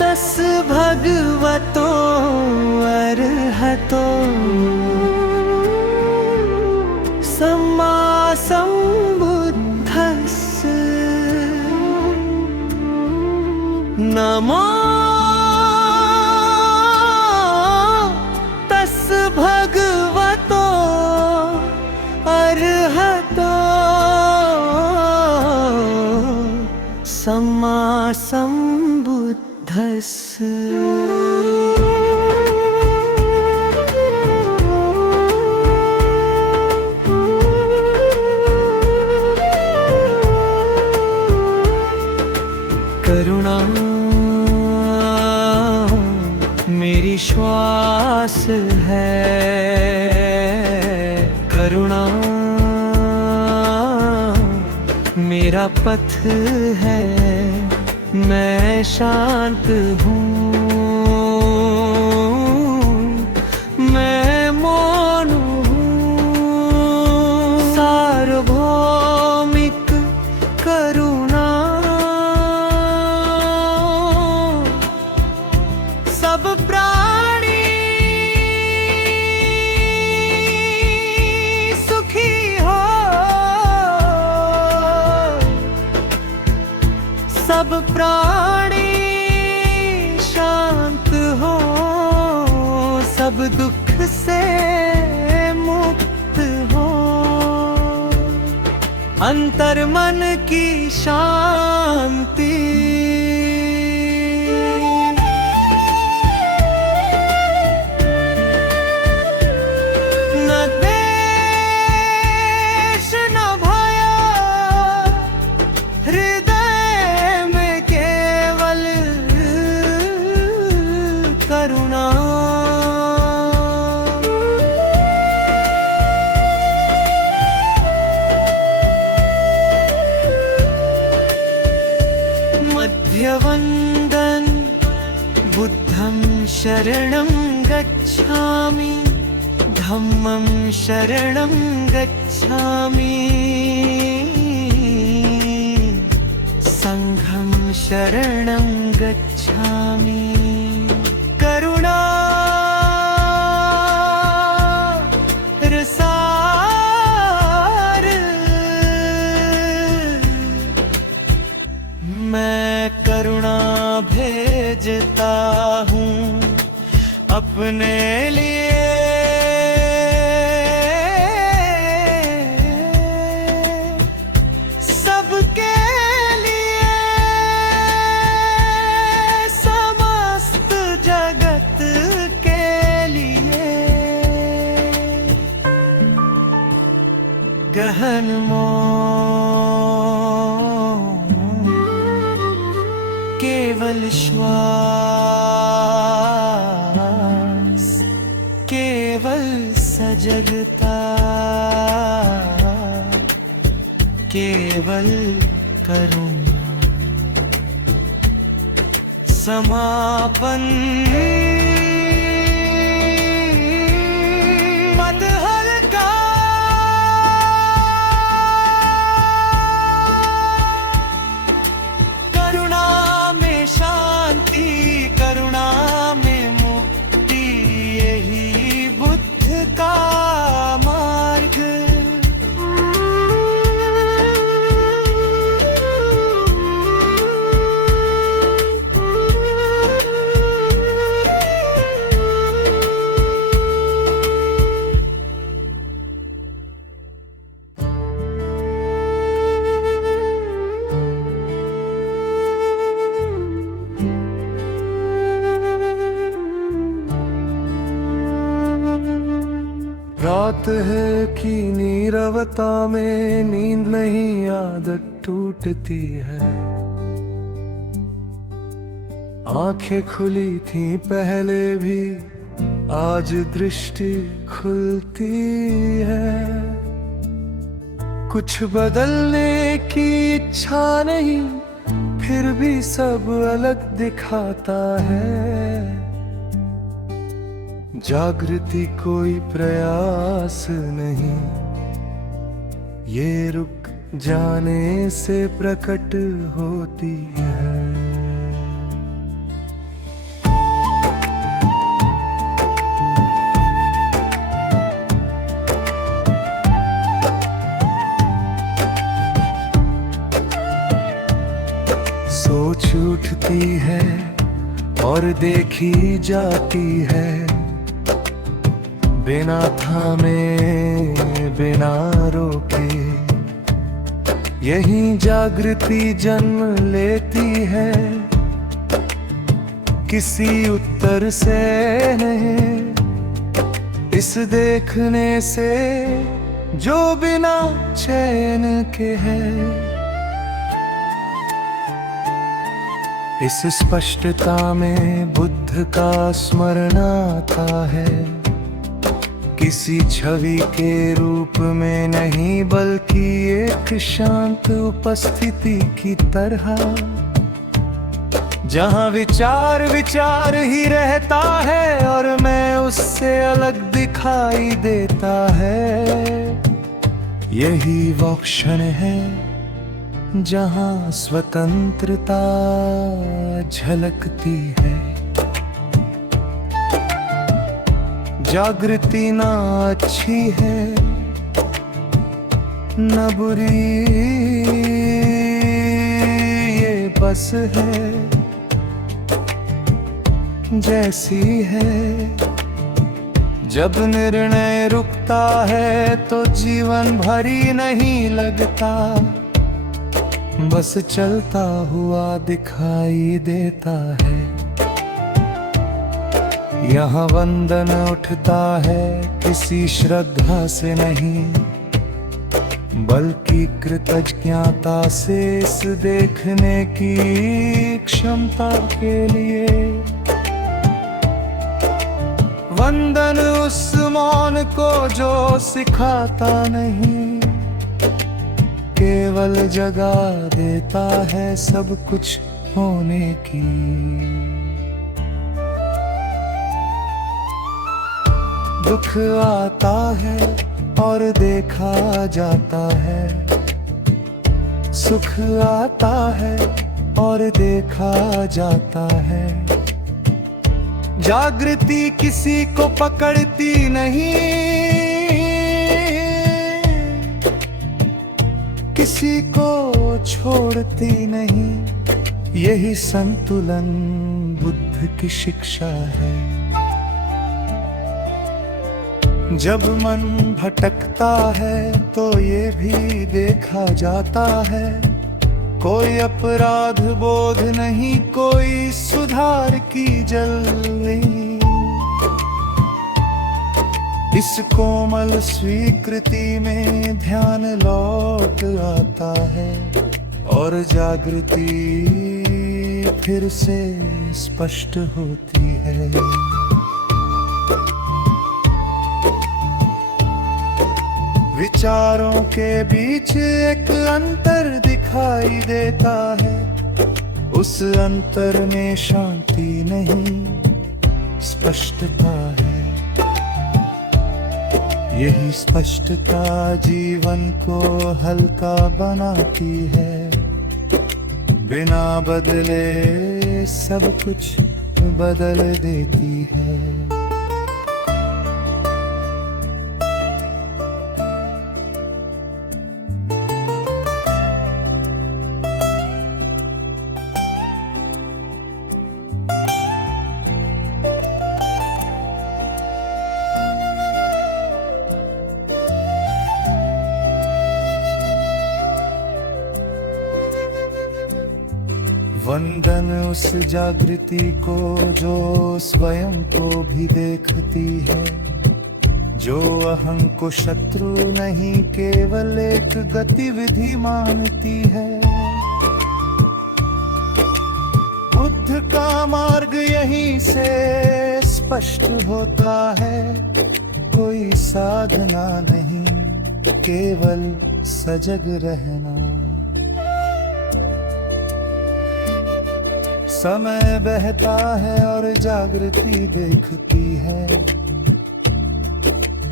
तस् भगवतो अर्हतो सम्मा सम्बुद्धस्स। नमो तस् भगवतो अर्हतो सम्मा सम्बुद्धस्स। करुणा मेरी श्वास है, करुणा मेरा पथ है। मैं शांत हूँ, मैं मौन हूँ। सार्वभौमिक करुणा सब प्राणी सुखी हो, सब प्राणी शांत हो, सब दुख से मुक्त हो। अंतर मन की शांति मध्यवन्दन बुद्धं शरणं गच्छामि, धम्मं शरणं गच्छामि, संघं शरणं गच्छामि। करुणा रसार मैं करुणा भेजता हूँ अपने लिए, सबके लिए, समस्त जगत के लिए। गहन केवल श्वास, केवल सजगता, केवल करुणा। समापन मत हल्का, करुणा में शांति, करुणा बात है कि नीरवता में नींद नहीं आदत टूटती है। आंखें खुली थी पहले भी, आज दृष्टि खुलती है। कुछ बदलने की इच्छा नहीं, फिर भी सब अलग दिखाता है। जागृति कोई प्रयास नहीं, ये रुक जाने से प्रकट होती है। सोच उठती है और देखी जाती है, बिना थामे बिना रोके। यही जागृति जन्म लेती है, किसी उत्तर से नहीं, इस देखने से जो बिना चैन के है। इस स्पष्टता में बुद्ध का स्मरण आता है, किसी छवि के रूप में नहीं बल्कि एक शांत उपस्थिति की तरह, जहां विचार विचार ही रहता है और मैं उससे अलग दिखाई देता है। यही वो क्षण है जहां स्वतंत्रता झलकती है। जागृति ना अच्छी है न बुरी, ये बस है जैसी है। जब निर्णय रुकता है तो जीवन भरी नहीं लगता, बस चलता हुआ दिखाई देता है। यहाँ वंदन उठता है किसी श्रद्धा से नहीं, बल्कि कृतज्ञता से इस देखने की क्षमता के लिए। वंदन उस मौन को जो सिखाता नहीं, केवल जगा देता है सब कुछ होने की। दुख आता है और देखा जाता है, सुख आता है और देखा जाता है। जागृति किसी को पकड़ती नहीं, किसी को छोड़ती नहीं। यही संतुलन बुद्ध की शिक्षा है। जब मन भटकता है तो ये भी देखा जाता है, कोई अपराध बोध नहीं, कोई सुधार की जल्दी। इस कोमल स्वीकृति में ध्यान लौट आता है और जागृति फिर से स्पष्ट होती है। विचारों के बीच एक अंतर दिखाई देता है, उस अंतर में शांति नहीं, स्पष्टता है। यही स्पष्टता जीवन को हल्का बनाती है, बिना बदले सब कुछ बदल देती है। वंदन उस जागृति को जो स्वयं को भी देखती है, जो अहं को शत्रु नहीं केवल एक गतिविधि मानती है। बुद्ध का मार्ग यहीं से स्पष्ट होता है। कोई साधना नहीं, केवल सजग रहना। समय बहता है और जागृति देखती है।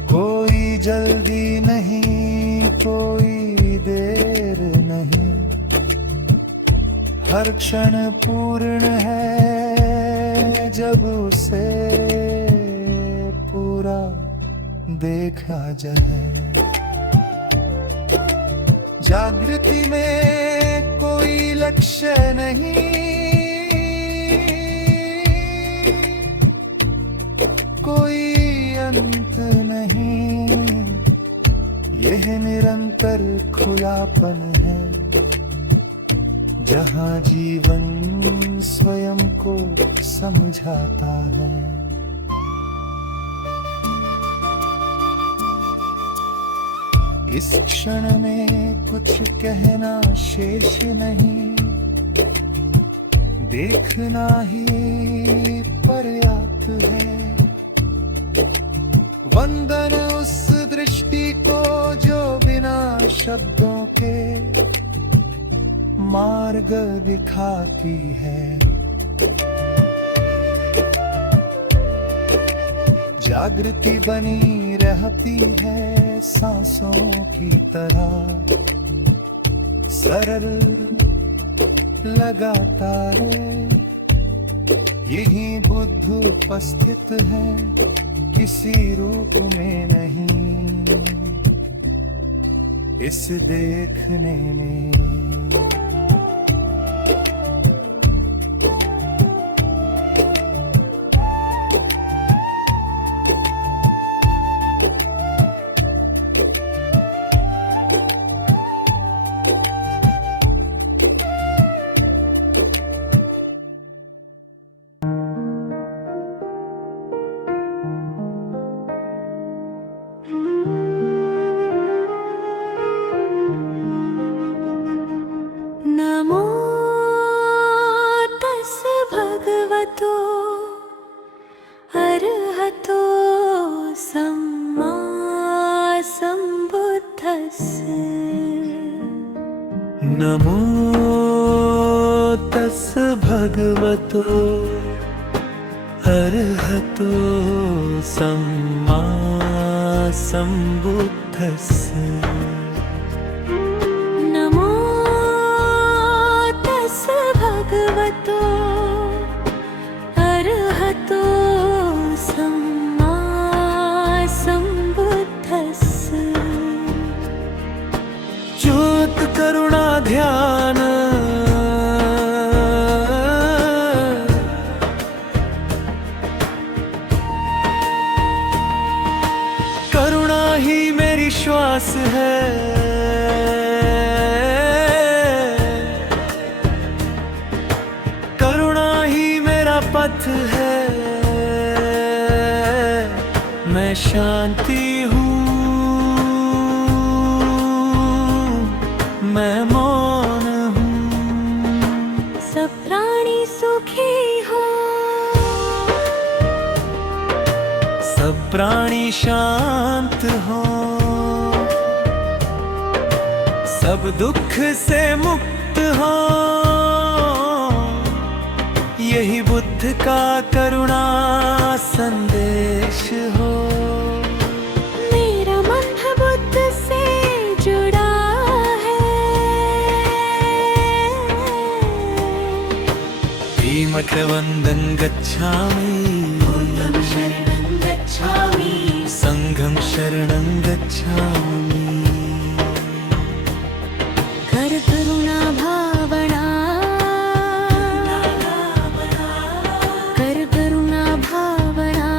कोई जल्दी नहीं, कोई देर नहीं। हर क्षण पूर्ण है जब उसे पूरा देखा जाए। जागृति में कोई लक्ष्य नहीं, कोई अंत नहीं। यह निरंतर खुलापन है, जहाँ जीवन स्वयं को समझाता है। इस क्षण में कुछ कहना शेष नहीं, देखना ही पर्याप्त है। वंदन उस दृष्टि को जो बिना शब्दों के मार्ग दिखाती है। जागृति बनी रहती है सांसों की तरह, सरल लगातार। यही बुद्ध उपस्थित है, किसी रूप में नहीं, इस देखने में। नमो तस् भगवतो अरहतो सम्मा सम्बुद्धस्स। नमो तस् भगवतो अरहतो सम्मा सम्बुद्धस्स। नमो तस् भगवतो अरहतो सम्मा सम्बुद्धस्स। ज्योत करुणा ध्यान करुणा ही मेरी श्वास है। करुणा ही मेरा पथ है। मैं शांति हूँ, मैं मौन हूँ। सब प्राणी सुखी हो, सब प्राणी शांत हो। सब दुख से मुक्त हो। यही बुद्ध का करुणा संदेश हो। मेरा मन बुद्ध से जुड़ा है। भीमकवन्दं गच्छामि, बुद्धं शरणं गच्छामि, संघं शरणं गच्छामि। कर करुणा भावना, कर करुणा भावना।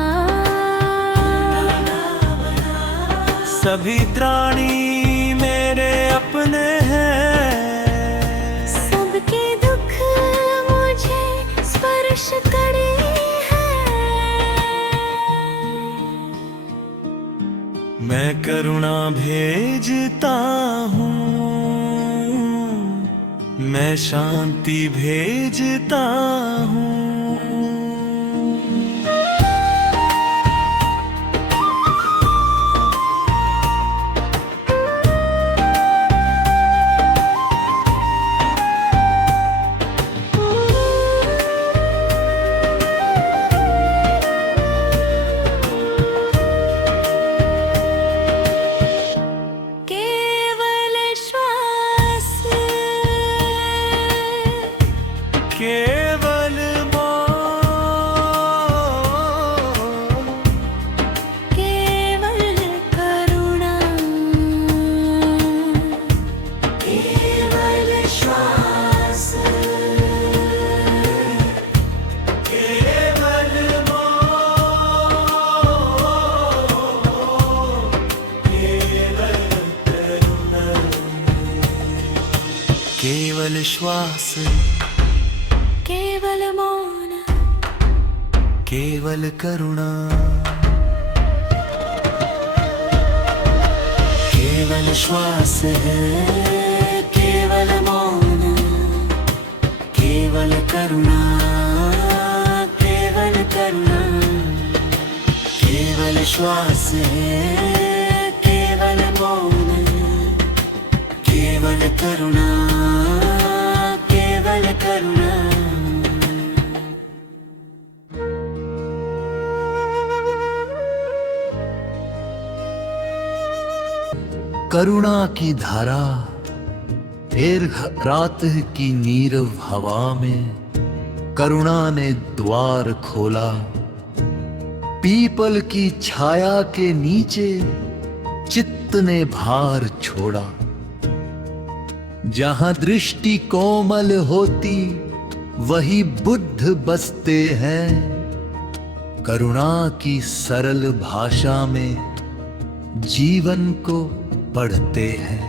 सभी प्राणी मेरे अपने हैं। सबके दुख मुझे स्पर्श करे हैं। हूँ, मैं शांति भेजता हूँ। केवल श्वास, केवल मौन, केवल करुणा, केवल श्वास, केवल मौन, केवल करुणा, केवल श्वास, केवल मौन, केवल करुणा, केवल श्वास है, केवल मौन, केवल करुणा, केवल करुणा, केवल श्वास है, केवल मौन, केवल करुणा, केवल करुणा। करुणा की धारा फिर रात की नीरव हवा में करुणा ने द्वार खोला। पीपल की छाया के नीचे चित्त ने भार छोड़ा। जहां दृष्टि कोमल होती वही बुद्ध बसते हैं। करुणा की सरल भाषा में जीवन को पढ़ते हैं।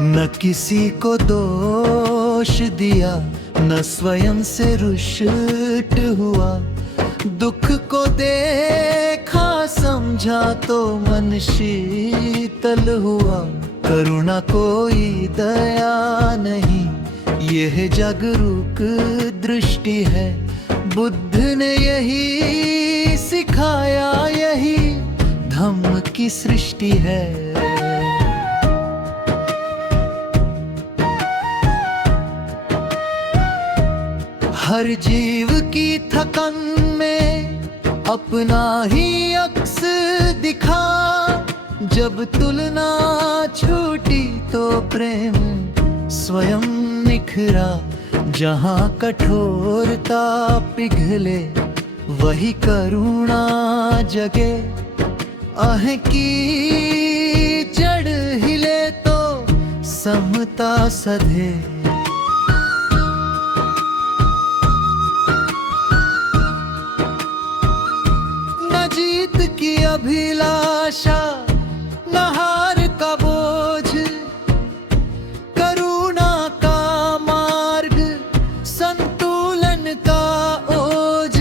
न किसी को दोष दिया, न स्वयं से रुष्ट हुआ। दुख को देखा समझा तो मन शीतल हुआ। करुणा कोई दया नहीं, यह जागरूक दृष्टि है। बुद्ध ने यही सिखाया, यही धम्म की सृष्टि है। हर जीव की थकन में अपना ही अक्स दिखा। जब तुलना छूटी तो प्रेम स्वयं निखरा। जहाँ कठोरता पिघले वही करुणा जगे। आह की जड़ हिले तो समता सधे। जीत की अभिलाषा, न हार का बोझ। करुणा का मार्ग, संतुलन का ओज।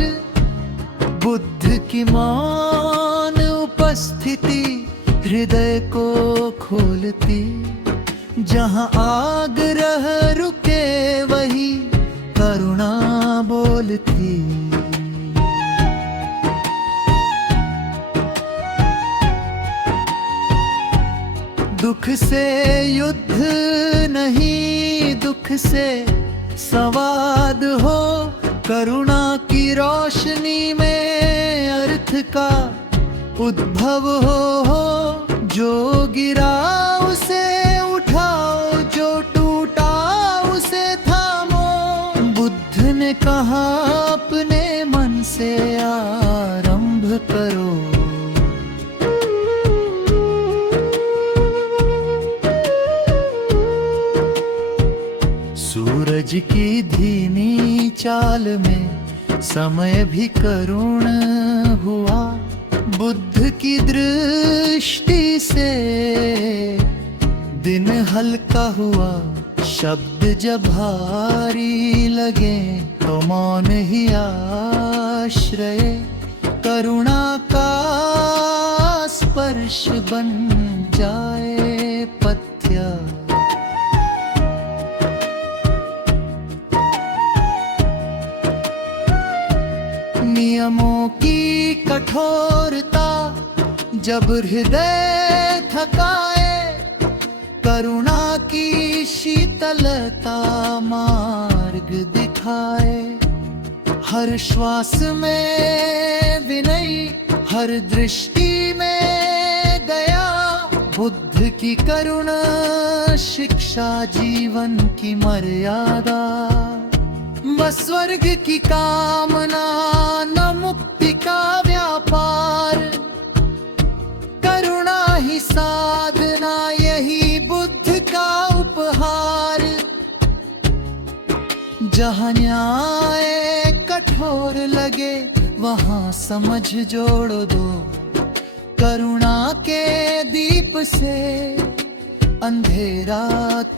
बुद्ध की मौन उपस्थिति हृदय को खोलती। जहाँ आग्रह रुके वही करुणा बोलती। दुख से युद्ध नहीं, दुख से संवाद हो। करुणा की रोशनी में अर्थ का उद्भव हो। जो गिरा उसे उठाओ, जो टूटा उसे थामो। बुद्ध ने कहा अपने मन से आरंभ करो। सूरज की धीमी चाल में समय भी करुण हुआ। बुद्ध की दृष्टि से दिन हल्का हुआ, शब्द जब भारी लगे तो मौन ही आश्रय, करुणा का स्पर्श बन जाए पथ्य। नियमों की कठोरता जब हृदय थकाए, करुणा की शीतलता मार्ग दिखाए। हर श्वास में विनय, हर दृष्टि में दया, बुद्ध की करुणा शिक्षा जीवन की मर्यादा। बस स्वर्ग की कामना न मुक्ति का व्यापार, करुणा ही साधना, यही बुद्ध का उपहार। जहाँ न्याय कठोर लगे वहाँ समझ जोड़ दो, करुणा के दीप से अंधेरा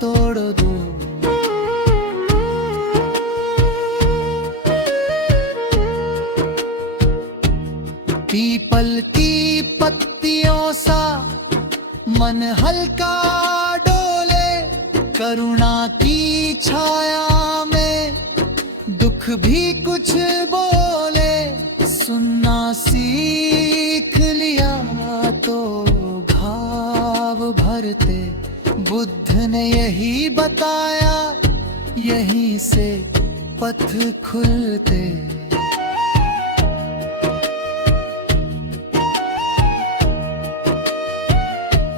तोड़ दो। पीपल की पत्तियों सा मन हल्का डोले, करुणा की छाया में दुख भी कुछ बोले। सुनना सीख लिया तो घाव भरते, बुद्ध ने यही बताया, यहीं से पथ खुलते।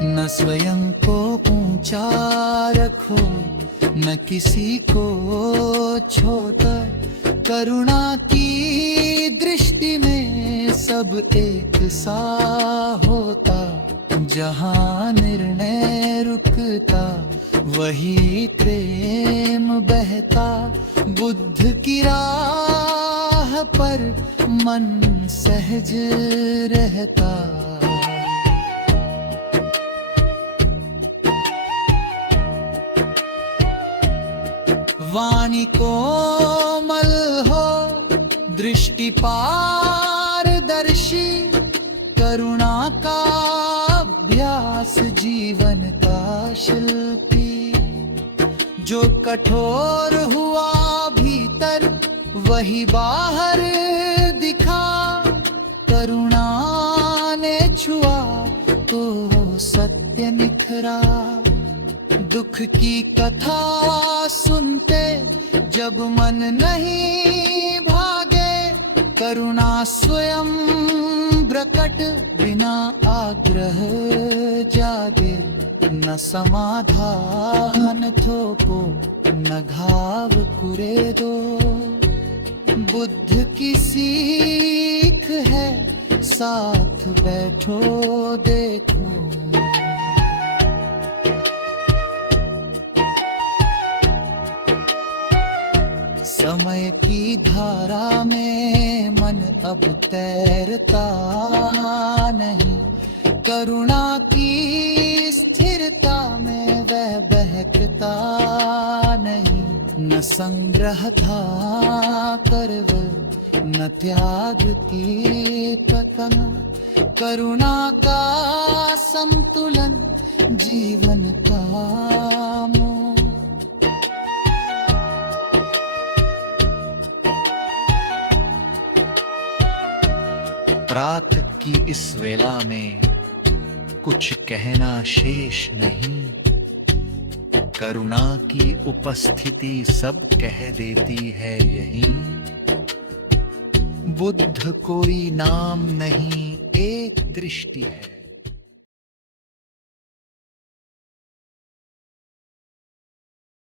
न स्वयं को ऊंचा रखो, न किसी को छोटा, करुणा की दृष्टि में सब एक सा होता। जहाँ निर्णय रुकता वही प्रेम बहता, बुद्ध की राह पर मन सहज रहता। वाणी कोमल हो, दृष्टि पारदर्शी, करुणा का अभ्यास जीवन का शिल्पी। जो कठोर हुआ भीतर वही बाहर दिखा, करुणा ने छुआ तो सत्य निखरा। दुख की कथा सुनते जब मन नहीं भागे, करुणा स्वयं प्रकट बिना आग्रह जागे। न समाधान थोपो, न घाव कुरेदो, बुद्ध की सीख है, साथ बैठो देखो। समय की धारा में मन अब तैरता नहीं, करुणा की स्थिरता में वह बहकता नहीं। न संग्रह था कर्व, न त्याग की तकन, करुणा का संतुलन जीवन का मोह। रात की इस वेला में कुछ कहना शेष नहीं, करुणा की उपस्थिति सब कह देती है यहीं। बुद्ध कोई नाम नहीं, एक दृष्टि है।